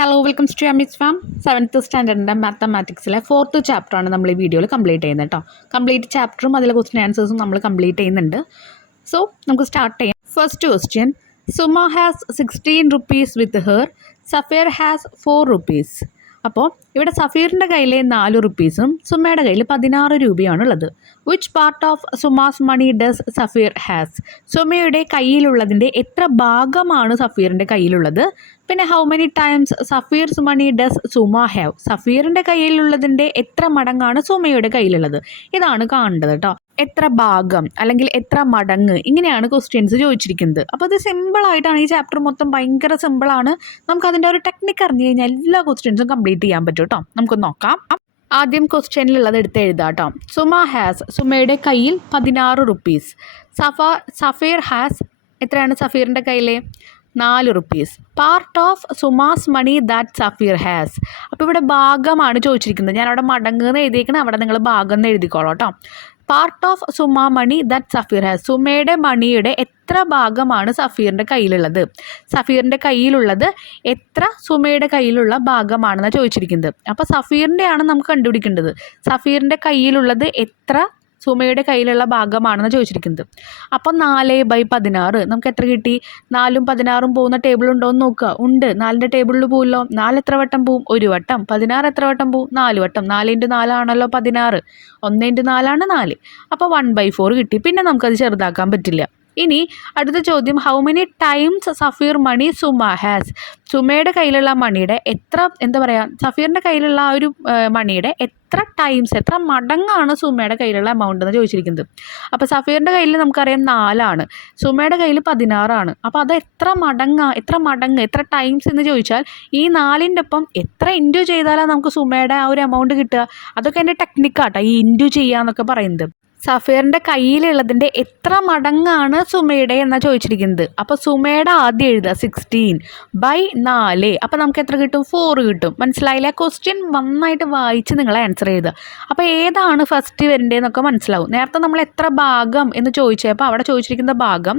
Hello welcomes to അമിസ് farm. 7th സ്റ്റാൻഡേർഡിൻ്റെ മാത്തമാറ്റിക്സിലെ 4th ചാപ്റ്ററാണ് നമ്മൾ ഈ വീഡിയോയിൽ കംപ്ലീറ്റ് ചെയ്യുന്നത് കേട്ടോ. കംപ്ലീറ്റ് ചാപ്റ്ററും അതിലെ ക്വസ്റ്റ്യൻ ആൻസേഴ്സും നമ്മൾ കംപ്ലീറ്റ് ചെയ്യുന്നുണ്ട്. സോ നമുക്ക് സ്റ്റാർട്ട് ചെയ്യാം. First question, Suma has 16 rupees with her, Safeer has 4 rupees. അപ്പോൾ ഇവിടെ സഫീറിൻ്റെ കയ്യിൽ 4 rupeesഉം സുമയുടെ കയ്യിൽ 16 രൂപയാണുള്ളത്. Which part of Suma's money does Safeer has? സുമയുടെ കയ്യിലുള്ളതിൻ്റെ എത്ര ഭാഗമാണ് സഫീറിൻ്റെ കയ്യിലുള്ളത്? പിന്നെ how many times Safeer's money does Suma have? സഫീറിൻ്റെ കയ്യിലുള്ളതിൻ്റെ എത്ര മടങ്ങാണ് സുമയുടെ കയ്യിലുള്ളത്? ഇതാണ് കാണേണ്ടത് കേട്ടോ. എത്ര ഭാഗം അല്ലെങ്കിൽ എത്ര മടങ്ങ്, ഇങ്ങനെയാണ് ക്വസ്റ്റ്യൻസ് ചോദിച്ചിരിക്കുന്നത്. അപ്പോൾ അത് സിമ്പിളായിട്ടാണ്, ഈ ചാപ്റ്റർ മൊത്തം ഭയങ്കര സിമ്പിളാണ്. നമുക്കതിൻ്റെ ഒരു ടെക്നിക്ക് അറിഞ്ഞു കഴിഞ്ഞാൽ എല്ലാ ക്വസ്റ്റ്യൻസും കംപ്ലീറ്റ് ചെയ്യാൻ പറ്റും കേട്ടോ. നമുക്കൊന്ന് നോക്കാം. ആദ്യം ക്വസ്റ്റ്യനിലുള്ളത് എടുത്ത് എഴുതാം കേട്ടോ. സുമ ഹാസ്, സുമയുടെ കയ്യിൽ 16 rupees. സഫീർ ഹാസ്, എത്രയാണ് സഫീറിൻ്റെ കയ്യിൽ? 4 rupees. Part of Suma's money that Safeer has. അപ്പോൾ ഇവിടെ ഭാഗമാണ് ചോദിച്ചിരിക്കുന്നത്. ഞാൻ അവിടെ മടങ്ങുന്ന് എഴുതിയിരിക്കണം, അവിടെ നിങ്ങൾ ഭാഗം എന്ന് എഴുതിക്കോളൂ കേട്ടോ. Part of Suma money that Safeer has. സുമയുടെ മണിയുടെ എത്ര ഭാഗമാണ് സഫീറിൻ്റെ കയ്യിലുള്ളത്? സഫീറിൻ്റെ കയ്യിലുള്ളത് എത്ര സുമയുടെ കയ്യിലുള്ള ഭാഗമാണെന്നാണ് ചോദിച്ചിരിക്കുന്നത്. അപ്പോൾ സഫീറിൻ്റെയാണ് നമുക്ക് കണ്ടുപിടിക്കേണ്ടത്. സഫീറിൻ്റെ കയ്യിലുള്ളത് എത്ര സുമയുടെ കയ്യിലുള്ള ഭാഗമാണെന്ന് ചോദിച്ചിരിക്കുന്നത്. അപ്പോൾ 4/16 നമുക്ക് എത്ര കിട്ടി? 4ഉം 16ഉം പോകുന്ന ടേബിൾ ഉണ്ടോ എന്ന് നോക്കുക. ഉണ്ട്, 4ൻ്റെ ടേബിളിൽ പോകുമല്ലോ. 4 എത്ര വട്ടം പോവും? 1 വട്ടം. 16 എത്ര വട്ടം പോവും? 4 വട്ടം. 4 × 4 ആണല്ലോ 16. 1 × 4 ആണ് 4. അപ്പോൾ 1/4 കിട്ടി. പിന്നെ നമുക്കത് ചെറുതാക്കാൻ പറ്റില്ല. ഇനി അടുത്ത ചോദ്യം, how many times Safeer money Suma has? സുമയുടെ കയ്യിലുള്ള മണിയുടെ എത്ര, എന്താ പറയുക, സഫീറിൻ്റെ കയ്യിലുള്ള ആ ഒരു മണിയുടെ എത്ര ടൈംസ്, എത്ര മടങ്ങാണ് സുമയുടെ കയ്യിലുള്ള എമൗണ്ട് എന്ന് ചോദിച്ചിരിക്കുന്നത്. അപ്പോൾ സഫീറിൻ്റെ കയ്യിൽ നമുക്കറിയാം 4 ആണ്, സുമയുടെ കയ്യിൽ 16 ആണ്. അപ്പോൾ അത് എത്ര മടങ്ങ്, എത്ര ടൈംസ് എന്ന് ചോദിച്ചാൽ ഈ 4ൻ്റെ ഒപ്പം എത്ര ഇൻറ്റു ചെയ്താലാണ് നമുക്ക് സുമയുടെ ആ ഒരു എമൗണ്ട് കിട്ടുക? അതൊക്കെ എൻ്റെ ടെക്നിക്കാട്ടോ, ഈ ഇൻറ്റു ചെയ്യുക എന്നൊക്കെ പറയുന്നത്. സഫീറിൻ്റെ കയ്യിലുള്ളതിൻ്റെ എത്ര മടങ്ങാണ് സുമയുടെ എന്നാണ് ചോദിച്ചിരിക്കുന്നത്. അപ്പോൾ സുമയുടെ ആദ്യം എഴുതുക 16/4. അപ്പോൾ നമുക്ക് എത്ര കിട്ടും? 4 കിട്ടും. മനസ്സിലായില്ല? ക്വസ്റ്റ്യൻ നന്നായിട്ട് വായിച്ച് നിങ്ങൾ ആൻസർ ചെയ്തുക. അപ്പോൾ ഏതാണ് ഫസ്റ്റ് വരേണ്ടതെന്നൊക്കെ മനസ്സിലാവും. നേരത്തെ നമ്മൾ എത്ര ഭാഗം എന്ന് ചോദിച്ചപ്പോൾ അവിടെ ചോദിച്ചിരിക്കുന്ന ഭാഗം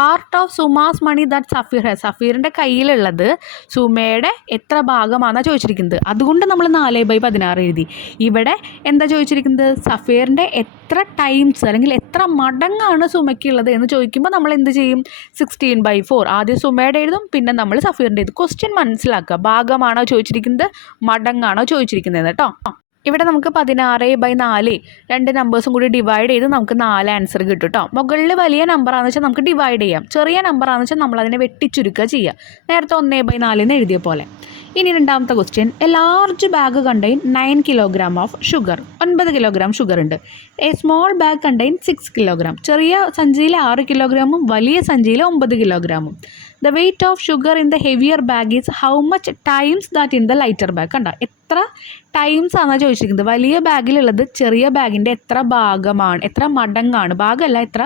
part of Suma's money that Safeer has. സഫീറിൻ്റെ കയ്യിലുള്ളത് സുമയുടെ എത്ര ഭാഗമാണെന്നാണ് ചോദിച്ചിരിക്കുന്നത്. അതുകൊണ്ട് നമ്മൾ 4/16 എഴുതി. ഇവിടെ എന്താ ചോദിച്ചിരിക്കുന്നത്? സഫീറിൻ്റെ എത്ര ടൈംസ് അല്ലെങ്കിൽ എത്ര മടങ്ങാണ് സുമയ്ക്കുള്ളത് എന്ന് ചോദിക്കുമ്പോൾ നമ്മൾ എന്ത് ചെയ്യും? 16/4. ആദ്യം സുമയുടെ എഴുതും, പിന്നെ നമ്മൾ സഫീറിൻ്റെ എഴുതും. ക്വസ്റ്റ്യൻ മനസ്സിലാക്കുക. ഭാഗമാണോ ചോദിച്ചിരിക്കുന്നത്, മടങ്ങാണോ ചോദിച്ചിരിക്കുന്നത് കേട്ടോ. ഇവിടെ നമുക്ക് 16/4 രണ്ട് നമ്പേഴ്സും കൂടി ഡിവൈഡ് ചെയ്ത് നമുക്ക് 4 ആൻസർ കിട്ടും കേട്ടോ. മുകളിൽ വലിയ നമ്പറാണെന്ന് വെച്ചാൽ നമുക്ക് ഡിവൈഡ് ചെയ്യാം, ചെറിയ നമ്പറാണെന്ന് വെച്ചാൽ നമ്മളതിനെ വെട്ടിച്ചുരുക്കുക ചെയ്യുക. നേരത്തെ 1/4 എന്ന് എഴുതിയ പോലെ. ഇനി രണ്ടാമത്തെ question, a large bag contain 9 kilogram of sugar. 9 kilogram sugar ഉണ്ട്. A small bag contain 6 kilogram. ചെറിയ സഞ്ചിയിൽ 6 kilogramഉം വലിയ സഞ്ചിയിൽ 9 kilogramഉം. The weight of sugar in the heavier bag is how much times that in the lighter bag? കണ്ട, എത്ര times ആണെന്നാണ് ചോദിച്ചിരിക്കുന്നത്. വലിയ ബാഗിലുള്ളത് ചെറിയ ബാഗിൻ്റെ എത്ര ഭാഗമാണ്, എത്ര മടങ്ങാണ്, ഭാഗമല്ല എത്ര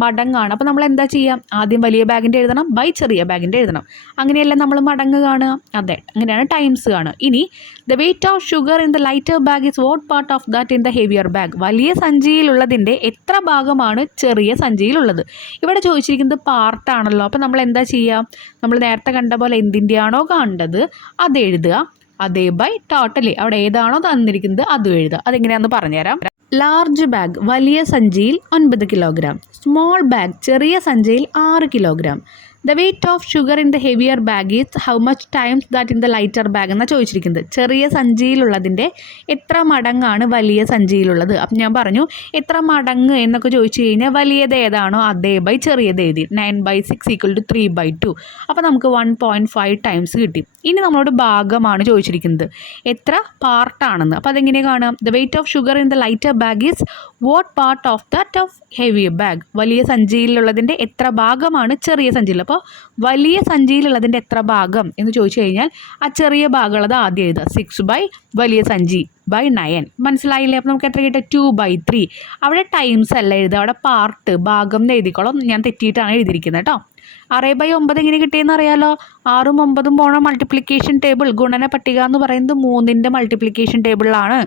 മടങ്ങാണ്. അപ്പോൾ നമ്മൾ എന്താ ചെയ്യാം? ആദ്യം വലിയ ബാഗിൻ്റെ എഴുതണം, ബൈ ചെറിയ ബാഗിൻ്റെ എഴുതണം. അങ്ങനെയല്ല നമ്മൾ മടങ്ങ് കാണുക. അതെ, അങ്ങനെയാണ് ടൈംസ് കാണുക. ഇനി the weight of sugar in the lighter bag is what part of that in the heavier bag? വലിയ സഞ്ചിയിലുള്ളതിൻ്റെ എത്ര ഭാഗമാണ് ചെറിയ സഞ്ചിയിലുള്ളത്? ഇവിടെ ചോദിച്ചിരിക്കുന്നത് പാർട്ടാണല്ലോ. അപ്പോൾ നമ്മൾ എന്താ ചെയ്യുക? നമ്മൾ നേരത്തെ കണ്ട പോലെ എന്തിൻ്റെയാണോ കണ്ടത് അത് എഴുതുക, അതേ ബൈ ടോട്ടൽ. അവിടെ ഏതാണോ തന്നിരിക്കുന്നത് അതും എഴുതുക. അതെങ്ങനെയാണെന്ന് പറഞ്ഞുതരാം. ലാർജ് ബാഗ് വലിയ സഞ്ചിയിൽ 9 kilogram. സ്മോൾ ബാഗ് ചെറിയ സഞ്ചിയിൽ 6 kilogram. The weight of sugar in the heavier bag is how much times that in the lighter bag എന്നാണ് ചോദിച്ചിരിക്കുന്നത്. ചെറിയ സഞ്ചിയിലുള്ളതിൻ്റെ എത്ര മടങ്ങാണ് വലിയ സഞ്ചിയിലുള്ളത്? അപ്പം ഞാൻ പറഞ്ഞു എത്ര മടങ്ങ് എന്നൊക്കെ ചോദിച്ചു കഴിഞ്ഞാൽ വലിയത് ഏതാണോ അതേ ബൈ ചെറിയത് എഴുതി. 9/6 = 3/2. അപ്പോൾ നമുക്ക് 1.5 ടൈംസ് കിട്ടി. ഇനി നമ്മളോട് ഭാഗമാണ് ചോദിച്ചിരിക്കുന്നത്, എത്ര പാർട്ടാണെന്ന്. അപ്പോൾ അതെങ്ങനെയാണ് കാണാം? The weight of sugar in the lighter bag is what part of that of heavier bag? വലിയ സഞ്ചിയിലുള്ളതിൻ്റെ എത്ര ഭാഗമാണ് ചെറിയ സഞ്ചിയിൽ? അപ്പോൾ വലിയ സഞ്ചിയിലുള്ളതിൻ്റെ എത്ര ഭാഗം എന്ന് ചോദിച്ചു കഴിഞ്ഞാൽ ആ ചെറിയ ഭാഗമുള്ളത് ആദ്യം എഴുതുക. 6 വലിയ സഞ്ചി ബൈ 9. മനസ്സിലായില്ലേ? അപ്പോൾ നമുക്ക് എത്ര കിട്ടുക? 2/3. അവിടെ ടൈംസ് അല്ല എഴുതുക, അവിടെ പാർട്ട്, ഭാഗം എന്ന് എഴുതിക്കോളാം. ഞാൻ തെറ്റിയിട്ടാണ് എഴുതിയിരിക്കുന്നത് കേട്ടോ. 6/9 എങ്ങനെ കിട്ടിയെന്ന് അറിയാലോ? 6ഉം 9ഉം പോണ മൾട്ടിപ്ലിക്കേഷൻ ടേബിൾ, ഗുണന പട്ടിക എന്ന് പറയുന്നത് 3ൻ്റെ മൾട്ടിപ്ലിക്കേഷൻ ടേബിളിലാണ്.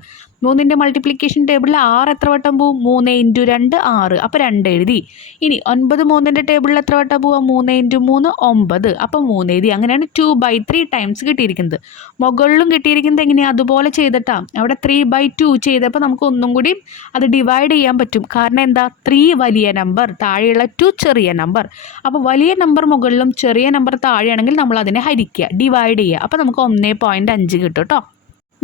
3ൻ്റെ മൾട്ടിപ്ലിക്കേഷൻ ടേബിളിൽ 6 എത്ര വട്ടം പോവും? 3 × 2 6. അപ്പോൾ 2 എഴുതി. ഇനി 9 3ൻ്റെ ടേബിളിൽ എത്ര വട്ടം പോവുക? 3 × 3 9. അപ്പോൾ 3 എഴുതി. അങ്ങനെയാണ് 2/3 ടൈംസ് കിട്ടിയിരിക്കുന്നത്. മുകളിലും കിട്ടിയിരിക്കുന്നത് എങ്ങനെയാണ്? അതുപോലെ ചെയ്തിട്ടാണ്. അവിടെ 3/2 ചെയ്തപ്പോൾ നമുക്ക് ഒന്നും കൂടി അത് ഡിവൈഡ് ചെയ്യാൻ പറ്റും. കാരണം എന്താ? 3 വലിയ നമ്പർ, താഴെയുള്ള 2 ചെറിയ നമ്പർ. അപ്പോൾ വലിയ നമ്പർ മുകളിലും ചെറിയ നമ്പർ താഴെയാണെങ്കിൽ നമ്മൾ അതിനെ ഹരിക്കുക, ഡിവൈഡ് ചെയ്യുക. അപ്പോൾ നമുക്ക് 1.5 കിട്ടും കേട്ടോ.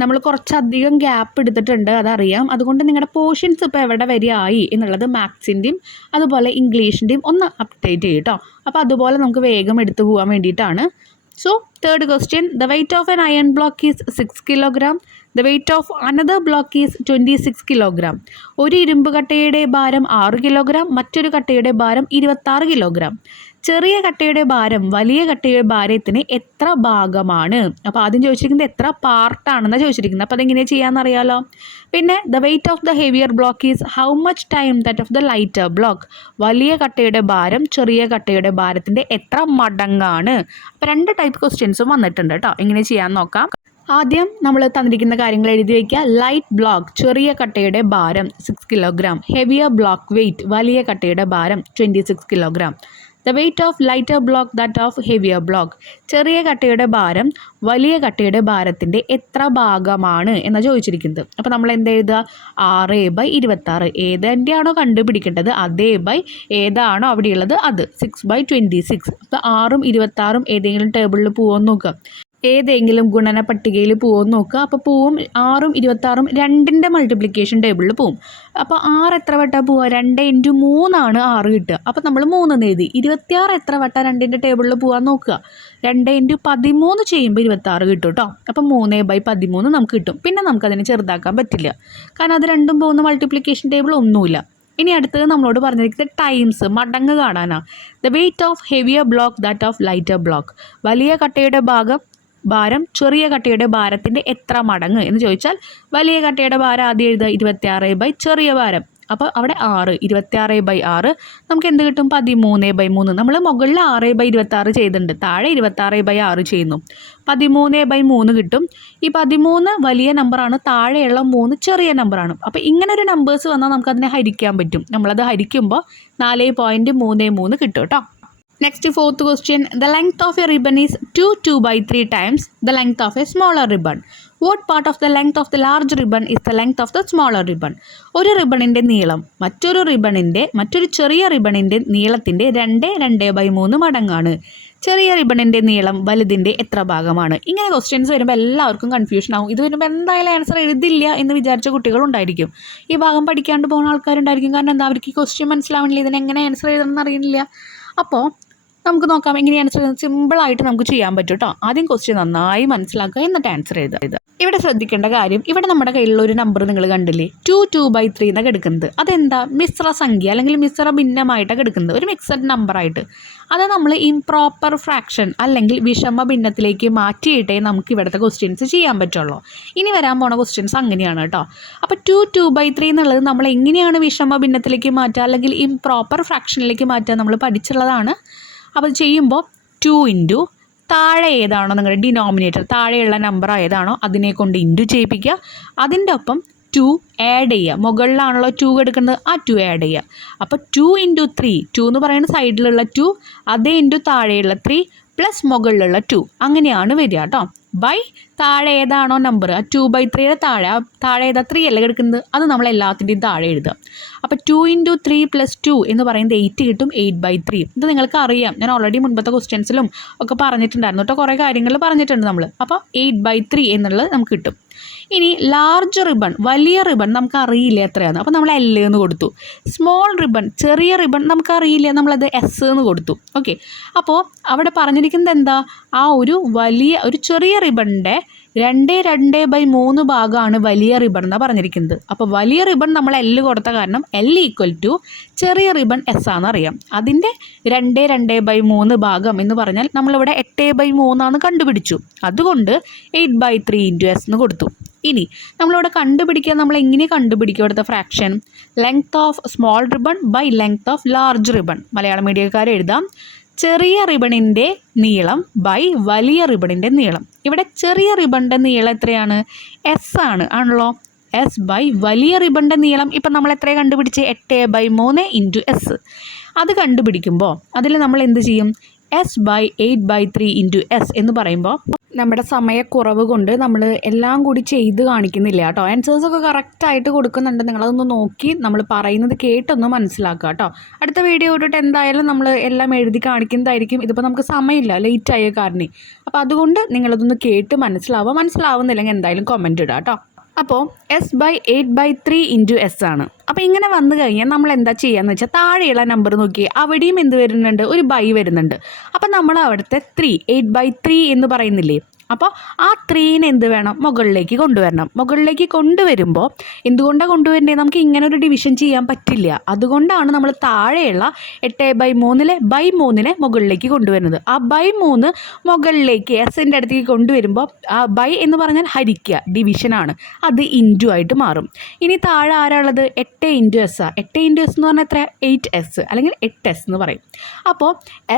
നമ്മൾ കുറച്ചധികം ഗ്യാപ്പ് എടുത്തിട്ടുണ്ട്, അതറിയാം. അതുകൊണ്ട് നിങ്ങളുടെ പോർഷൻസ് ഇപ്പോൾ എവിടെ വരെയായി എന്നുള്ളത് മാത്സിൻ്റെയും അതുപോലെ ഇംഗ്ലീഷിൻ്റെയും ഒന്ന് അപ്ഡേറ്റ് ചെയ്യും കേട്ടോ. അപ്പോൾ അതുപോലെ നമുക്ക് വേഗം എടുത്തു പോകാൻ വേണ്ടിയിട്ടാണ്. So, third question, the weight of an iron block is 6 kg. The weight of another block is 26 kg. ഒരു ഇരുമ്പ് കട്ടയുടെ ഭാരം 6 kg, മറ്റൊരു കട്ടയുടെ ഭാരം 26 kg. ചെറിയ കട്ടയുടെ ഭാരം വലിയ കട്ടയുടെ ഭാരത്തിന് എത്ര ഭാഗമാണ്? അപ്പോൾ ആദ്യം ചോദിച്ചിരിക്കുന്നത് എത്ര പാർട്ടാണെന്നാണ് ചോദിച്ചിരിക്കുന്നത്. അപ്പോൾ അതെങ്ങനെയാണ് ചെയ്യാമെന്നറിയാലോ. പിന്നെ the weight of the heavier block is how much time that of the lighter block. വലിയ കട്ടയുടെ ഭാരം ചെറിയ കട്ടയുടെ ഭാരത്തിൻ്റെ എത്ര മടങ്ങാണ്? അപ്പോൾ 2 ടൈപ്പ് ക്വസ്റ്റ്യൻസും വന്നിട്ടുണ്ട് കേട്ടോ. എങ്ങനെ ചെയ്യാമെന്ന് നോക്കാം. ആദ്യം നമ്മൾ തന്നിരിക്കുന്ന കാര്യങ്ങൾ എഴുതി വയ്ക്കുക. ലൈറ്റ് ബ്ലോക്ക് ചെറിയ കട്ടയുടെ ഭാരം 6 kg. ഹെവിയർ ബ്ലോക്ക് വെയ്റ്റ് വലിയ കട്ടയുടെ ഭാരം 26 kg. The weight of lighter block that of heavier block. ചെറിയ കട്ടയുടെ ഭാരം വലിയ കട്ടയുടെ ഭാരത്തിൻ്റെ എത്ര ഭാഗമാണ് എന്നാണ് ചോദിച്ചിരിക്കുന്നത്. അപ്പോൾ നമ്മൾ എന്ത് എഴുതുക? 6/26. ഏതിൻ്റെയാണോ കണ്ടുപിടിക്കേണ്ടത് അതേ ബൈ ഏതാണോ അവിടെയുള്ളത് അത് 6/26. അപ്പോൾ 6ഉം 26ഉം ഏതെങ്കിലും ടേബിളിൽ പോകുമെന്ന് നോക്കുക, ഏതെങ്കിലും ഗുണന പട്ടികയിൽ പോകുമെന്ന് നോക്കുക. അപ്പോൾ പോവും 6ഉം 26ഉം 2ൻ്റെ മൾട്ടിപ്ലിക്കേഷൻ ടേബിളിൽ പോവും. അപ്പോൾ 6 എത്ര വട്ടം പോവുക? 2 × 3 ആണ് 6 കിട്ടുക. അപ്പോൾ നമ്മൾ 3 എഴുതി. 26 എത്ര വട്ടം 2ൻ്റെ ടേബിളിൽ പോകാൻ നോക്കുക. 2 × 13 ചെയ്യുമ്പോൾ 26 കിട്ടും കേട്ടോ. അപ്പോൾ 3/13 നമുക്ക് കിട്ടും. പിന്നെ നമുക്കതിനെ ചെറുതാക്കാൻ പറ്റില്ല, കാരണം അത് രണ്ടും പോകുന്ന മൾട്ടിപ്ലിക്കേഷൻ ടേബിൾ ഒന്നുമില്ല. ഇനി അടുത്തത് നമ്മളോട് പറഞ്ഞിരിക്കുന്നത് ടൈംസ്, മടങ്ങ് കാണാനാണ്. The weight of heavier block that of lighter block. വലിയ കട്ടയുടെ ഭാരം ചെറിയ കട്ടയുടെ ഭാരത്തിൻ്റെ എത്ര മടങ്ങ് എന്ന് ചോദിച്ചാൽ വലിയ കട്ടയുടെ ഭാരം ആദ്യം എഴുതുക 26 ചെറിയ ഭാരം. അപ്പോൾ അവിടെ 6, 26/6 നമുക്ക് എന്ത് കിട്ടും? 13/3. നമ്മൾ മുകളിൽ 6/26 ചെയ്തിട്ടുണ്ട്, താഴെ 26/6 ചെയ്യുന്നു. 13/3 കിട്ടും. ഈ 13 വലിയ നമ്പറാണ്, താഴെയുള്ള 3 ചെറിയ നമ്പറാണ്. അപ്പോൾ ഇങ്ങനെ ഒരു നമ്പേഴ്സ് വന്നാൽ നമുക്കതിനെ ഹരിക്കാൻ പറ്റും. നമ്മളത് ഹരിക്കുമ്പോൾ 4.33 കിട്ടും കേട്ടോ. Next, fourth question. The length of a ribbon is 2/3 times the length of a smaller ribbon. What part of the length of the large ribbon is the length of the smaller ribbon? ഒരു റിബണിൻ്റെ നീളം മറ്റൊരു ചെറിയ റിബണിൻ്റെ നീളത്തിൻ്റെ 2/3 മടങ്ങാണ്. ചെറിയ റിബണിൻ്റെ നീളം വലുതിൻ്റെ എത്ര ഭാഗമാണ്? ഇങ്ങനെ questions വരുമ്പോൾ എല്ലാവർക്കും കൺഫ്യൂഷൻ ആവും. ഇത് വരുമ്പോൾ എന്തായാലും ആൻസർ എഴുതില്ല എന്ന് വിചാരിച്ച കുട്ടികളുണ്ടായിരിക്കും. ഈ ഭാഗം പഠിക്കാണ്ട് പോകുന്ന ആൾക്കാരുണ്ടായിരിക്കും. കാരണം എന്താ, അവർക്ക് ഈ ക്വസ്റ്റ്യൻ മനസ്സിലാവണില്ല, ഇതിനെങ്ങനെ ആൻസർ എഴുതണമെന്ന് അറിയുന്നില്ല. അപ്പോൾ നമുക്ക് നോക്കാം എങ്ങനെ ആൻസർ സിമ്പിളായിട്ട് നമുക്ക് ചെയ്യാൻ പറ്റും കേട്ടോ. ആദ്യം ക്വസ്റ്റ്യൻ നന്നായി മനസ്സിലാക്കുക, എന്നിട്ട് ആൻസർ എഴുതുക. ഇവിടെ ശ്രദ്ധിക്കേണ്ട കാര്യം, ഇവിടെ നമ്മുടെ കയ്യിലുള്ള ഒരു നമ്പർ നിങ്ങൾ കണ്ടില്ലേ, 2/3 എന്നാണ് എടുക്കുന്നത്. അതെന്താ? മിശ്ര സംഖ്യ അല്ലെങ്കിൽ മിശ്ര ഭിന്നമായിട്ടാണ് എടുക്കുന്നത്, ഒരു മിക്സഡ് നമ്പറായിട്ട്. അത് നമ്മൾ ഇംപ്രോപ്പർ ഫ്രാക്ഷൻ അല്ലെങ്കിൽ വിഷമ ഭിന്നത്തിലേക്ക് മാറ്റിയിട്ടേ നമുക്ക് ഇവിടുത്തെ ക്വസ്റ്റ്യൻസ് ചെയ്യാൻ പറ്റുള്ളൂ. ഇനി വരാൻ പോണ ക്വസ്റ്റ്യൻസ് അങ്ങനെയാണ് കേട്ടോ. അപ്പോൾ 2/3 എന്നുള്ളത് നമ്മൾ എങ്ങനെയാണ് വിഷമ ഭിന്നത്തിലേക്ക് മാറ്റുക അല്ലെങ്കിൽ ഇംപ്രോപ്പർ ഫ്രാക്ഷനിലേക്ക് മാറ്റുക നമ്മൾ പഠിച്ചുള്ളതാണ്. അപ്പോൾ ചെയ്യുമ്പോൾ 2 താഴെ ഏതാണോ നിങ്ങളുടെ ഡിനോമിനേറ്റർ, താഴെയുള്ള നമ്പർ ഏതാണോ അതിനെ കൊണ്ട് ഇൻറ്റു ചെയ്യിപ്പിക്കുക. അതിൻ്റെ ഒപ്പം 2 ആഡ് ചെയ്യുക. മുകളിലാണല്ലോ 2 എടുക്കുന്നത്, ആ 2 ആഡ് ചെയ്യുക. അപ്പോൾ 2 × 3, 2 എന്ന് പറയുന്ന സൈഡിലുള്ള 2, അതേ ഇൻറ്റു താഴെയുള്ള 3 പ്ലസ് മുകളിലുള്ള 2, അങ്ങനെയാണ് വരിക കേട്ടോ. ബൈ താഴെ ഏതാണോ നമ്പർ, ആ 2/3 താഴെ ഏതാ 3 അല്ലേ കിടക്കുന്നത്, അത് നമ്മൾ എല്ലാത്തിൻ്റെയും താഴെ എഴുതുക. അപ്പോൾ 2 × 3 + 2 എന്ന് പറയുന്നത് 8 കിട്ടും. 8/3 ഇത് നിങ്ങൾക്ക് അറിയാം, ഞാൻ ഓൾറെഡി മുൻപത്തെ ക്വസ്റ്റ്യൻസിലും ഒക്കെ പറഞ്ഞിട്ടുണ്ടായിരുന്നു കേട്ടോ, കുറേ കാര്യങ്ങൾ പറഞ്ഞിട്ടുണ്ട് നമ്മൾ. അപ്പോൾ 8/3 എന്നുള്ളത് നമുക്ക് കിട്ടും. ഇനി ലാർജ് റിബൺ, വലിയ റിബൺ നമുക്ക് അറിയില്ല എത്രയാണ്, അപ്പോൾ നമ്മൾ L എന്ന് കൊടുത്തു. സ്മോൾ റിബൺ, ചെറിയ റിബൺ നമുക്ക് അറിയില്ല, നമ്മളത് S എന്ന് കൊടുത്തു. ഓക്കെ, അപ്പോൾ അവിടെ പറഞ്ഞിരിക്കുന്നത് എന്താ, ആ ഒരു ചെറിയ റിബണിൻ്റെ 2/3 ഭാഗമാണ് വലിയ റിബൺ എന്നാണ് പറഞ്ഞിരിക്കുന്നത്. അപ്പോൾ വലിയ റിബൺ നമ്മൾ L കൊടുത്ത കാരണം L = ചെറിയ റിബൺ S ആണെന്നറിയാം. അതിൻ്റെ 2/3 ഭാഗം എന്ന് പറഞ്ഞാൽ നമ്മളിവിടെ 8/3 ആണ് കണ്ടുപിടിച്ചു. അതുകൊണ്ട് 8/3 × S എന്ന് കൊടുത്തു. ഇനി നമ്മളിവിടെ കണ്ടുപിടിക്കുക, നമ്മൾ എങ്ങനെ കണ്ടുപിടിക്കുക ഇവിടുത്തെ fraction? Length of small ribbon by length of large ribbon. Malayalam മീഡിയക്കാർ എഴുതാം, ചെറിയ റിബണിൻ്റെ നീളം ബൈ വലിയ റിബണിൻ്റെ നീളം. ഇവിടെ ചെറിയ റിബണിൻ്റെ നീളം എത്രയാണ്? S ആണല്ലോ. എസ് ബൈ വലിയ റിബണിൻ്റെ നീളം ഇപ്പം നമ്മൾ എത്ര കണ്ടുപിടിച്ച് 8/3 ഇൻറ്റു എസ്. അത് കണ്ടുപിടിക്കുമ്പോൾ അതിൽ നമ്മൾ എന്ത് ചെയ്യും? എസ് ബൈ 8/3 ഇൻറ്റു എസ് എന്ന് പറയുമ്പോൾ നമ്മുടെ സമയക്കുറവ് കൊണ്ട് നമ്മൾ എല്ലാം കൂടി ചെയ്ത് കാണിക്കുന്നില്ല കേട്ടോ. ആൻസേഴ്സൊക്കെ കറക്റ്റായിട്ട് കൊടുക്കുന്നുണ്ട്. നിങ്ങളതൊന്ന് നോക്കി നമ്മൾ പറയുന്നത് കേട്ടൊന്ന് മനസ്സിലാക്കുക കേട്ടോ. അടുത്ത വീഡിയോ ഇട്ടിട്ട് എന്തായാലും നമ്മൾ എല്ലാം എഴുതി കാണിക്കുന്നതായിരിക്കും. ഇതിപ്പോൾ നമുക്ക് സമയമില്ല, ലേറ്റായ കാരണം. അപ്പോൾ അതുകൊണ്ട് നിങ്ങളതൊന്ന് കേട്ട് മനസ്സിലാവുന്നില്ലെങ്കിൽ എന്തായാലും കമൻറ്റ് ഇടുക കേട്ടോ. അപ്പോൾ എസ് ബൈ 8/3 ഇൻറ്റു എസ് ആണ്. അപ്പോൾ ഇങ്ങനെ വന്നു കഴിഞ്ഞാൽ നമ്മൾ എന്താ ചെയ്യാന്ന് വെച്ചാൽ താഴെയുള്ള നമ്പർ നോക്കി, അവിടെയും എന്ത് വരുന്നുണ്ട്? ഒരു ബൈ വരുന്നുണ്ട്. അപ്പോൾ നമ്മൾ അവിടുത്തെ 8/3 എന്ന് പറയുന്നില്ലേ, അപ്പോൾ ആ 3നെ എന്ത് വേണം? മുകളിലേക്ക് കൊണ്ടുവരണം. മുകളിലേക്ക് കൊണ്ടുവരുമ്പോൾ എന്തുകൊണ്ടാണ് കൊണ്ടുവരേണ്ടത്? നമുക്ക് ഇങ്ങനെ ഒരു ഡിവിഷൻ ചെയ്യാൻ പറ്റില്ല. അതുകൊണ്ടാണ് നമ്മൾ താഴെയുള്ള 8/3 മുകളിലേക്ക് കൊണ്ടുവരുന്നത്. ആ /3 മുകളിലേക്ക് എസിൻ്റെ അടുത്തേക്ക് കൊണ്ടുവരുമ്പോൾ ആ ബൈ എന്ന് പറഞ്ഞാൽ ഹരിക്കുക, ഡിവിഷനാണ്. അത് ഇൻറ്റു ആയിട്ട് മാറും. ഇനി താഴെ ആരാളുള്ളത്? 8 ഇൻറ്റു എസ് ആണ്. 8 ഇൻറ്റു എസ് എന്ന് പറഞ്ഞാൽ എത്ര? 8s അല്ലെങ്കിൽ 8s എന്ന് പറയും. അപ്പോൾ